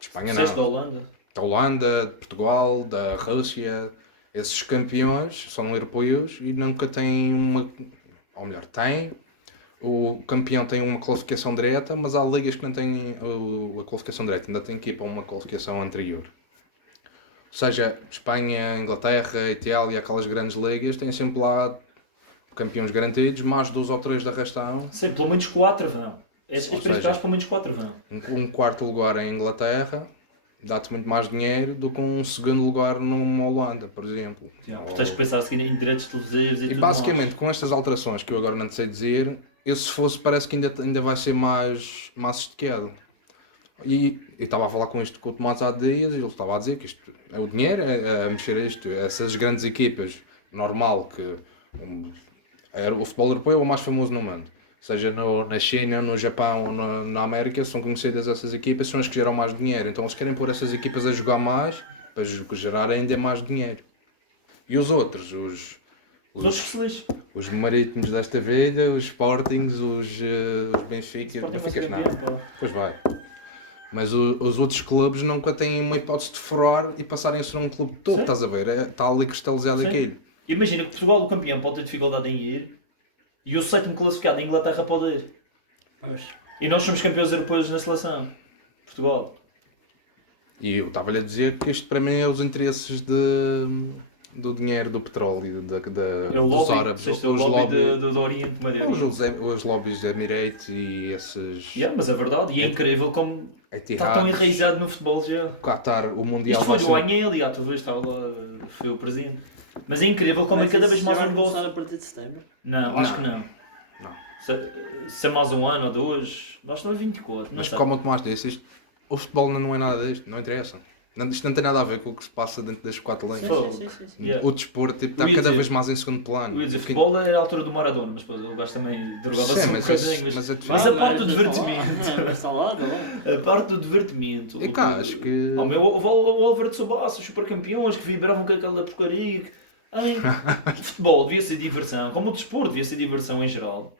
Espanha Disseste da não, Holanda. da Holanda, de Portugal, da Rússia, esses campeões são europeus e nunca têm uma, ou melhor, têm, o campeão tem uma qualificação direta, mas há ligas que não têm a qualificação direta, ainda tem que ir para uma qualificação anterior. Ou seja, Espanha, Inglaterra, Itália, aquelas grandes ligas têm sempre lá campeões garantidos, mais 2 ou 3 de arrastão. Sim, pelo menos 4 vão. Estes Ou principais seja, pelo menos 4 vão. Um quarto lugar em Inglaterra, dá-te muito mais dinheiro do que um segundo lugar numa Holanda, por exemplo. Porque tens que pensar seguir em direitos televisivos e E tudo basicamente, com estas alterações que eu agora não te sei dizer, eu se fosse parece que ainda vai ser mais sofisticado. E eu estava a falar com isto com o Tomás há dias e ele estava a dizer que isto é o dinheiro, é mexer a isto, essas grandes equipas, normal que o futebol europeu é o mais famoso no mundo. Seja na China, no Japão ou na América, são conhecidas essas equipas, são as que geram mais dinheiro. Então eles querem pôr essas equipas a jogar mais para gerar ainda mais dinheiro. E os outros, Os outros que se lixem. os marítimos desta vida, os Sportings, os Benfica, Sporting vai Benfica ser não. campeão, pá. Pois vai. Mas os outros clubes nunca têm uma hipótese de furar e passarem a ser um clube de topo, Sim. estás a ver? Está ali cristalizado Sim. aquilo. Imagina que Portugal, o campeão, pode ter dificuldade em ir e o sétimo classificado, a Inglaterra, pode ir. Pois. E nós somos campeões europeus na seleção. Portugal. E eu estava-lhe a dizer que isto para mim é os interesses do dinheiro do petróleo, É o dos lobby, árabes, o lobby do Oriente Médio. os lobbies de Emirates e esses... Yeah, mas é verdade, e é incrível como está tão Etihad, enraizado no futebol já. Qatar, o Mundial Isto foi vai do ser... Agnelli, tu viste, foi o presidente. Mas é incrível como é cada vez mais um vai negócio. começar a partir de setembro. Não, acho Não. que não. Não. Se é mais um ano ou dois, nós estamos 24. Não Mas sei. como o Tomás disse, o futebol não é nada disto, não interessa. Isto não tem nada a ver com o que se passa dentro das quatro linhas. Sim. Yeah. O desporto tipo, está Eu ia cada dizer- vez mais em segundo plano. Eu ia dizer, Quem- futebol era a altura do Maradona, mas depois o gajo também drogava-se Sim, um mas bocadinho. mas é Mas a diferente. parte do divertimento. Mas está lá, está lá. A parte do divertimento. E cá, acho que... Oh, meu, o Álvaro de Sobassa, os super campeões que vibravam com aquela porcaria. O futebol devia ser diversão, como o desporto devia ser diversão em geral.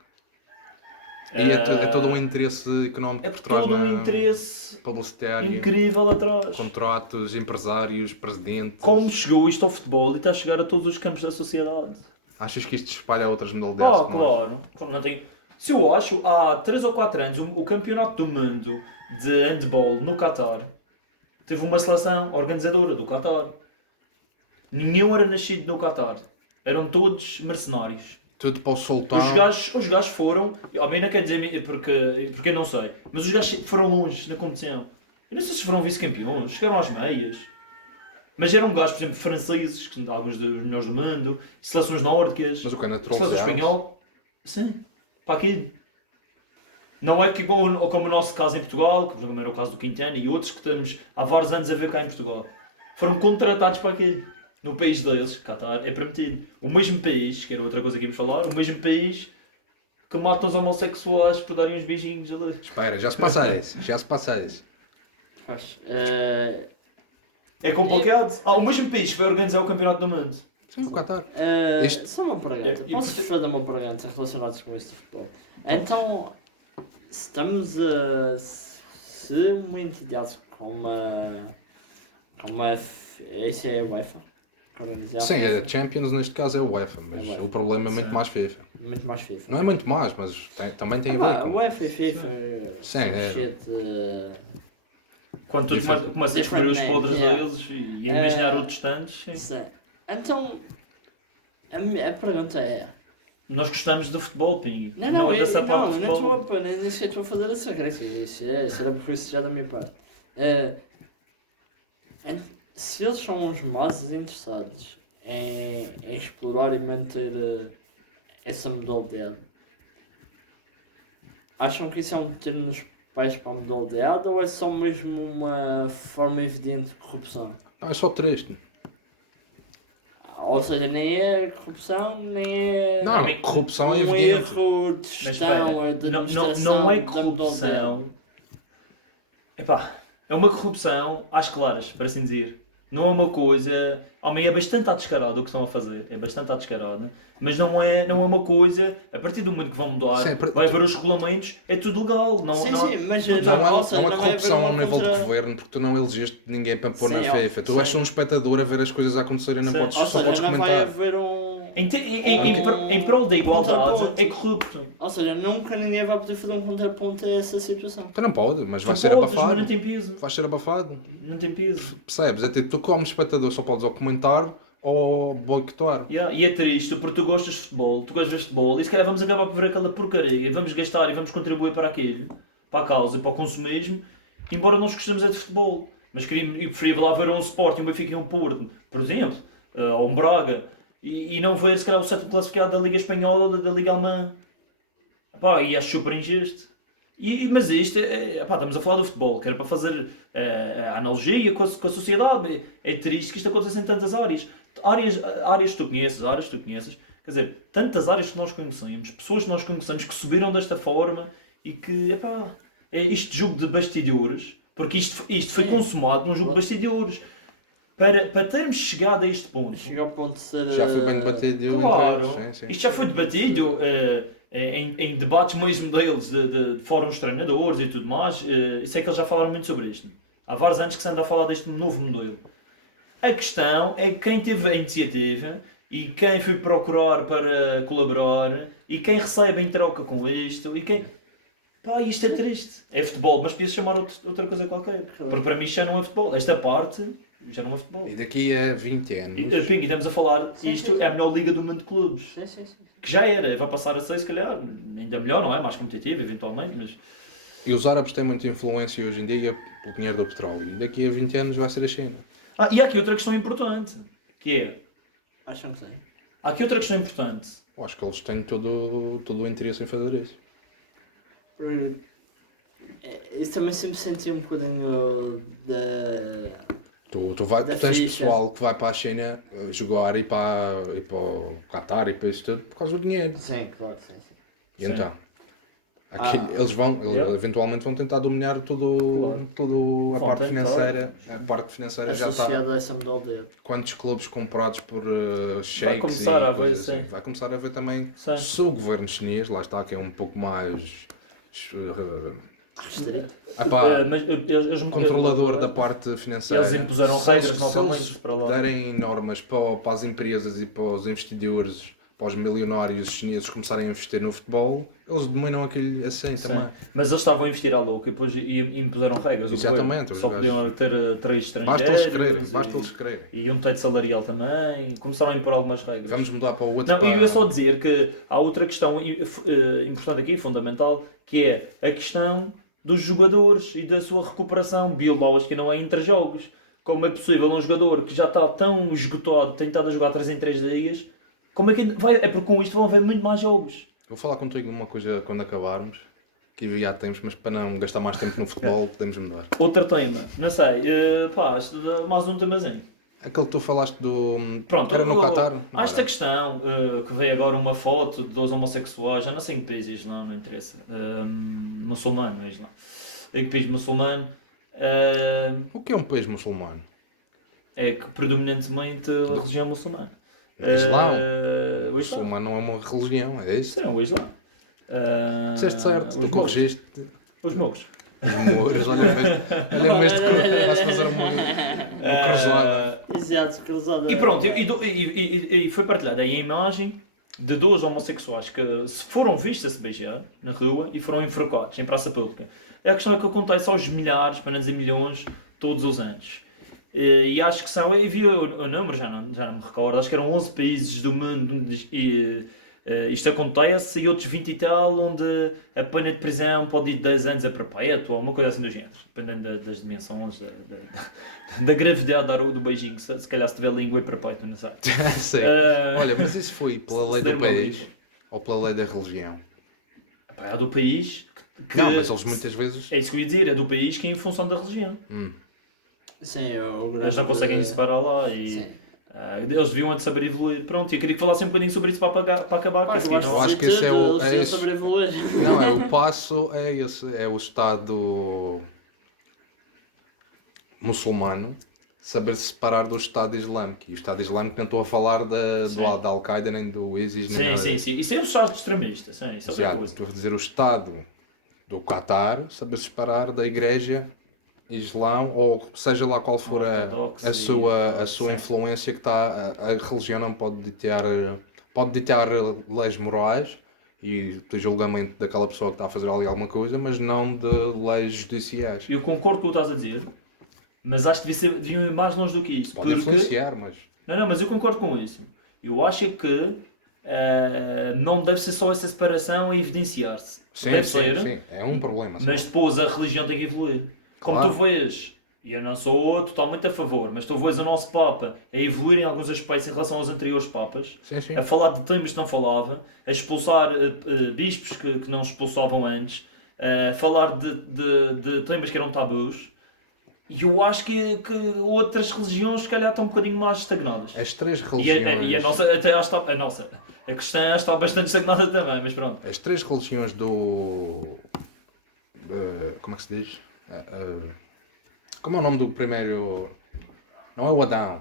E é todo um interesse económico É por trás todo um na interesse publicitário, incrível atrás. contratos, empresários, presidentes. Como chegou isto ao futebol e está a chegar a todos os campos da sociedade? Achas que isto espalha outras modalidades? Ah, claro. Como não tem... Se eu acho, há 3 ou 4 anos, o campeonato do mundo de handball no Qatar teve uma seleção organizadora do Qatar. Nenhum era nascido no Qatar. Eram todos mercenários. Tudo para o sultão. Os gajos foram, ao menos não quer dizer porque eu não sei, mas os gajos foram longe na competição. Eu não sei se foram vice-campeões, chegaram às meias. Mas eram gajos, por exemplo, franceses, que são alguns dos melhores do mundo, seleções nórdicas, Mas o que é seleção naturalizado? espanhol. Sim, para aqui. Não é que como o nosso caso em Portugal, que por exemplo era o caso do Quintana e outros que estamos há vários anos a ver cá em Portugal. Foram contratados para aqui. No país deles, Qatar, é permitido. O mesmo país, que era outra coisa que íamos falar, o mesmo país que mata os homossexuais por darem uns beijinhos ali. Espera, já se passa isso. Já se passa isso. Pois. É complicado. O mesmo país que vai organizar o campeonato do mundo. Sim, o Qatar. Isto- Só uma pergunta. E Posso fazer uma pergunta relacionada com isso de futebol? Então, se estamos a. Se uma entidade como a. Isso é a UEFA? que organiza a Sim, FIFA, a Champions neste caso é o UEFA, mas É o UEFA. o problema é muito Sim. mais FIFA. muito mais FIFA. Não é muito mais, mas também tem a ver com... UEFA e FIFA. Sim, é. shit, Quando tu Different- começas a descobrir os different podres name, yeah. deles e imaginar Eh, outros tantos, sim. sim. Então, a pergunta é. Nós gostamos do futebol, Ping. Não, é dessa parte do não futebol. estou a nem sequer estou a fazer essa graça. Isso era por isso já da minha parte. Se eles são os mais interessados em explorar e manter essa modalidade, acham que isso é um tiro nos pés para a modalidade ou é só mesmo uma forma evidente de corrupção? Não, é só triste. Ou seja, nem é corrupção, nem é Não, mim, corrupção é um evidente. erro de Mas gestão, espera, de não administração é da modalidade. corrupção. Epá, é uma corrupção às claras, para assim dizer. Não é uma coisa. Homem, é bastante à descarada o que estão a fazer. É bastante à descarada. Mas não é uma coisa. A partir do momento que vão mudar, Sim, vai haver os regulamentos, é tudo legal. Não, Sim, não, sim, mas Não ou seja, é não corrupção haver ao uma nível de contra- governo, porque tu não elegeste ninguém para pôr Sim, na ó, FIFA. Tu sim. és só um espectador a ver as coisas a acontecerem, não Sim. podes, Ou só seja, podes não vai comentar. haver um... Em prol da igualdade, contraponto. é corrupto. Ou seja, nunca ninguém vai poder fazer um contraponto a essa situação. Tu não pode, mas vai Tu ser podes, abafado. mas não tem peso. Vai ser abafado. Não tem peso. Percebes? É tipo, tu como espectador só podes ou comentar ou boicotar. Yeah, e é triste, porque tu gostas de futebol, tu gostas de futebol, e se calhar vamos acabar por ver aquela porcaria, e vamos gastar e vamos contribuir para aquilo, para a causa, para o consumismo, embora nós gostemos é de futebol. mas eu preferia lá ver um Sporting, um Benfica e um Porto, por exemplo, ou um Braga, e não ver se calhar o sétimo classificado da Liga Espanhola ou da Liga Alemã. Epá, e acho super injusto. Mas isto, estamos a falar do futebol, que era para fazer a analogia com a sociedade. É triste que isto aconteça em tantas áreas. Áreas que tu conheces, quer dizer, tantas áreas que nós conhecemos, pessoas que nós conhecemos que subiram desta forma e que, é este jogo de bastidores, porque isto foi consumado num jogo de bastidores. Para termos chegado a este ponto. Chega ao ponto de ser. Já foi bem debatido. Claro, entre eles, sim. isto já foi debatido em debates mesmo deles, de fóruns de treinadores e tudo mais. Sei que eles já falaram muito sobre isto. Há vários anos que se anda a falar deste novo modelo. A questão é que quem teve a iniciativa e quem foi procurar para colaborar e quem recebe em troca com isto e quem. Isto é triste. É futebol, mas podia-se chamar outra coisa qualquer. Porque para mim já não é futebol. Esta parte já não é futebol. E daqui a 20 anos. E estamos a falar, isto é a melhor liga do mundo de clubes. Sim. Que já era, vai passar a ser, se calhar, ainda melhor, não é? Mais competitivo, eventualmente, mas... E os árabes têm muita influência hoje em dia pelo dinheiro do petróleo. E daqui a 20 anos vai ser a China. E há aqui outra questão importante, que é... Acham que sim. Há aqui outra questão importante. Eu acho que eles têm todo o interesse em fazer isso. Isso também sempre senti um bocadinho da... Tu tens ficha. pessoal que vai para a China jogar e para o Qatar e para isso tudo por causa do dinheiro. Sim, claro, sim. E então? Eles eventualmente vão tentar dominar toda a parte financeira. A parte financeira já está. Associado a essa modalidade. Quantos clubes comprados por sheiks Vai começar a haver, coisas assim. sim. Vai começar a haver também Sim. se o governo chinês, lá está, que é um pouco mais Restrito. Mas eles controlador da parte financeira. Eles impuseram regras novamente se para lá. darem normas para as empresas e para os investidores, para os milionários chineses começarem a investir no futebol, eles dominam aquilo assim Sim. também. Mas eles estavam a investir à louca e depois impuseram regras. o Exatamente, governo. Só os podiam ter 3 Basta estrangeiros. eles quererem. E um teto salarial também. Começaram a impor algumas regras. Vamos mudar para o outro. Não, e eu ia só dizer que há outra questão importante aqui, fundamental, que é a questão dos jogadores e da sua recuperação biológica, não é entre jogos. Como é possível um jogador que já está tão esgotado, tem estado a jogar 3 em 3 dias, como é que vai? É porque com isto vão haver muito mais jogos. Vou falar contigo de uma coisa quando acabarmos, que já temos, mas para não gastar mais tempo no futebol, podemos mudar. Outro tema, não sei, mais um temazinho. Aquele que tu falaste do... Pronto, era no Qatar? há esta questão, que veio agora uma foto de 2 homossexuais, já não sei em que país Islã, não interessa, muçulmano, é Islã. Em que país muçulmano, O que é um país muçulmano? é que predominantemente a religião muçulmana. Islão? O Islã. Muçulmano não é uma religião, é isso? Sim, o Islã. Disseste certo, tu os corrigiste. Os mogos. Os mouros, olha mesmo que vais fazer uma cruzada. Exato, cruzada. E pronto, e foi partilhada aí a imagem de 2 homossexuais que se foram vistos a se beijar na rua e foram enforcados em praça pública. A questão é que acontece aos milhares, para não dizer milhões, todos os anos. E acho que são, eu vi o número, já não me recordo, acho que eram 11 países do mundo onde isto acontece e outros 20 e tal, onde a pena de prisão pode ir de 10 anos a perpétua, ou uma coisa assim do género, dependendo das dimensões, da gravidade do beijinho, se calhar se tiver língua é perpétua, não sei. Sei. Olha, mas isso foi pela lei do país ou pela lei da religião? É do país que... Não, mas eles muitas vezes... É isso que eu ia dizer, é do país que é em função da religião. Sim, o Eles não conseguem separar lá e... Sim. Eles deviam saber evoluir. Pronto, eu queria que falasse um bocadinho sobre isso para acabar. Pá, Que eu acho que esse é o... É isso. Sobrevoar. Não, é o passo, é esse, é o Estado muçulmano saber se separar do Estado Islâmico. E o Estado Islâmico não estou a falar da Al-Qaeda nem do ISIS nem nada. Sim. Isso é o Estado extremista. Sim, isso é outra Já, coisa. estou a dizer o Estado do Qatar saber se separar da Igreja Islão, ou seja lá qual for a sua sim. influência que está, a religião não pode ditar leis morais e de julgamento daquela pessoa que está a fazer ali alguma coisa, mas não de leis judiciais. Eu concordo com o que estás a dizer, mas acho que deviam ir mais longe do que isso. Pode influenciar, mas... Não, mas eu concordo com isso. Eu acho que não deve ser só essa separação a evidenciar-se. Sim, deve ser, sim, é um problema. mas depois a religião tem que evoluir. Como Claro. tu vês E eu não sou totalmente a favor, mas tu vês o nosso Papa a evoluir em alguns aspectos em relação aos anteriores Papas, Sim, sim. a falar de temas que não falava, a expulsar bispos que não expulsavam antes, a falar de temas que eram tabus. E eu acho que outras religiões, se calhar, estão um bocadinho mais estagnadas. As três E religiões... a nossa, até acho que está, a nossa, a cristã está bastante estagnada também, mas pronto. As três religiões do... como é que se diz? Como é o nome do primeiro... Não é o Adão.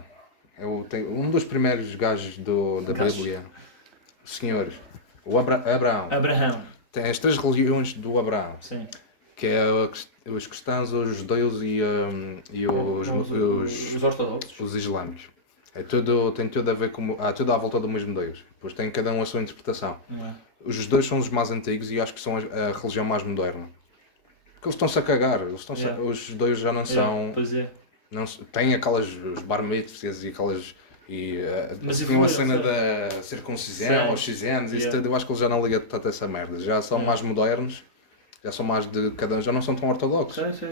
Um dos primeiros gajos da Bíblia. O Senhor. O Abraão. Abraão, Tem as três religiões do Abraão. sim. Que é os cristãos, os judeus e Os ortodoxos. os islâmicos. Tem tudo a ver com... Há tudo à volta do mesmo Deus. Depois tem cada um a sua interpretação. Não é? Os dois são os mais antigos e acho que são a religião mais moderna. Porque eles estão-se a cagar. Yeah. Os judeus já não são... Pois é. Não, têm aquelas os bar mitzvahs e aquelas... Mas tinham a evoluíram, cena sabe? da circuncisão, Sim. aos X anos, isso Yeah. tudo, eu acho que eles já não ligam tanto a essa merda. Já são mais modernos, já são mais de cada um, já não são tão ortodoxos. Sim.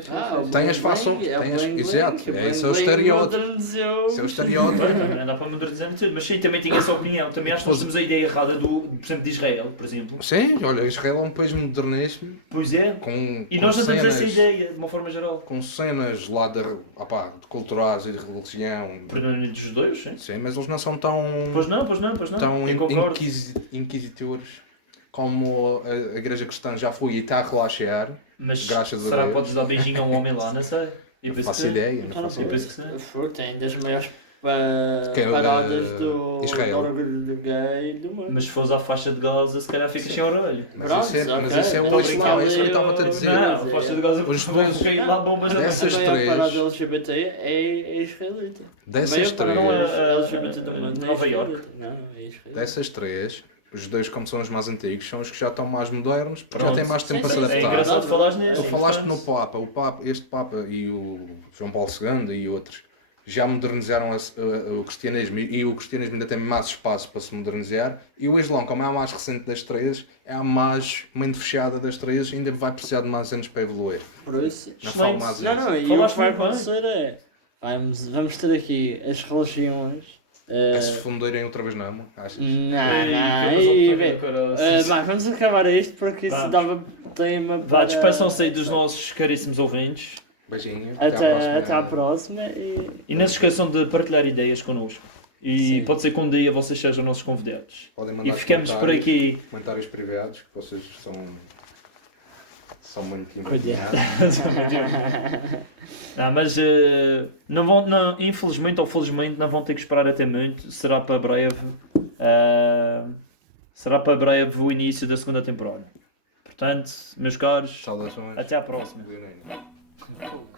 Tem as fações, exato, esse é o estereótipo. Esse é o estereótipo. Não dá para modernizar tudo, mas sim, também tinha essa opinião. Também acho que nós temos a ideia errada por exemplo, de Israel, por exemplo. Sim, olha, Israel é um país moderníssimo, Pois é. com E nós não temos essa cenas, ideia, de uma forma geral. com cenas lá de culturais e de religião. Predominante dos judeus, sim. Sim, mas eles não são tão... Pois não. tão Eu concordo. inquisitores como a Igreja Cristã já foi e está a relaxar. Mas Graças a será que Deus. podes dar beijinho a um homem lá? Não sei. Eu Não penso faço que sim. ideia, não Ah, faço Eu ideia. penso que sim. Foi, tem das maiores Que é o paradas de do Israel. orgulho gay do mundo. Mas se fores à faixa de Gaza, se calhar ficas sem orelha. Mas isso é, Pronto, mas ok. isso é Não o Islão, é isso que eu brincar estava a dizer. Não, a faixa de Gaza Os vão dois- cair lá bombas Dessas A maior três- parada LGBT é israelita. Dessas A maior parada três, LGBT do mundo é Nova Iorque. israelita. Não, é israelita. dessas três, os dois, como são os mais antigos, são os que já estão mais modernos, porque já Pronto. têm mais tempo Sim, para se sim, É adaptar. engraçado falares nisso. Tu falaste no Papa, este Papa e o João Paulo II e outros já modernizaram o cristianismo e o cristianismo ainda tem mais espaço para se modernizar, e o Islão, como é a mais recente das três, é a mais mente fechada das três, ainda vai precisar de mais anos para evoluir. Por isso. Não falo mais Não, isso. não, e o Falaste que vai muito bem. acontecer é. Vamos ter aqui as religiões. É se fundirem outra vez não, achas? Mas vamos acabar isto porque isso Vamos. dava tema Vá, para... despeçam-se aí dos nossos caríssimos ouvintes. Beijinho. Até à próxima E não se esqueçam de partilhar ideias connosco. E Sim. pode ser que um dia vocês sejam nossos convidados. Podem mandar E ficamos por comentários. aqui. Comentários privados, que vocês são muito Cuidado. envergonhados. Não, mas não, infelizmente ou felizmente não vão ter que esperar até muito. Será para breve. Será para breve o início da segunda temporada. Portanto, meus caros, Saudações. até à próxima. Leonino.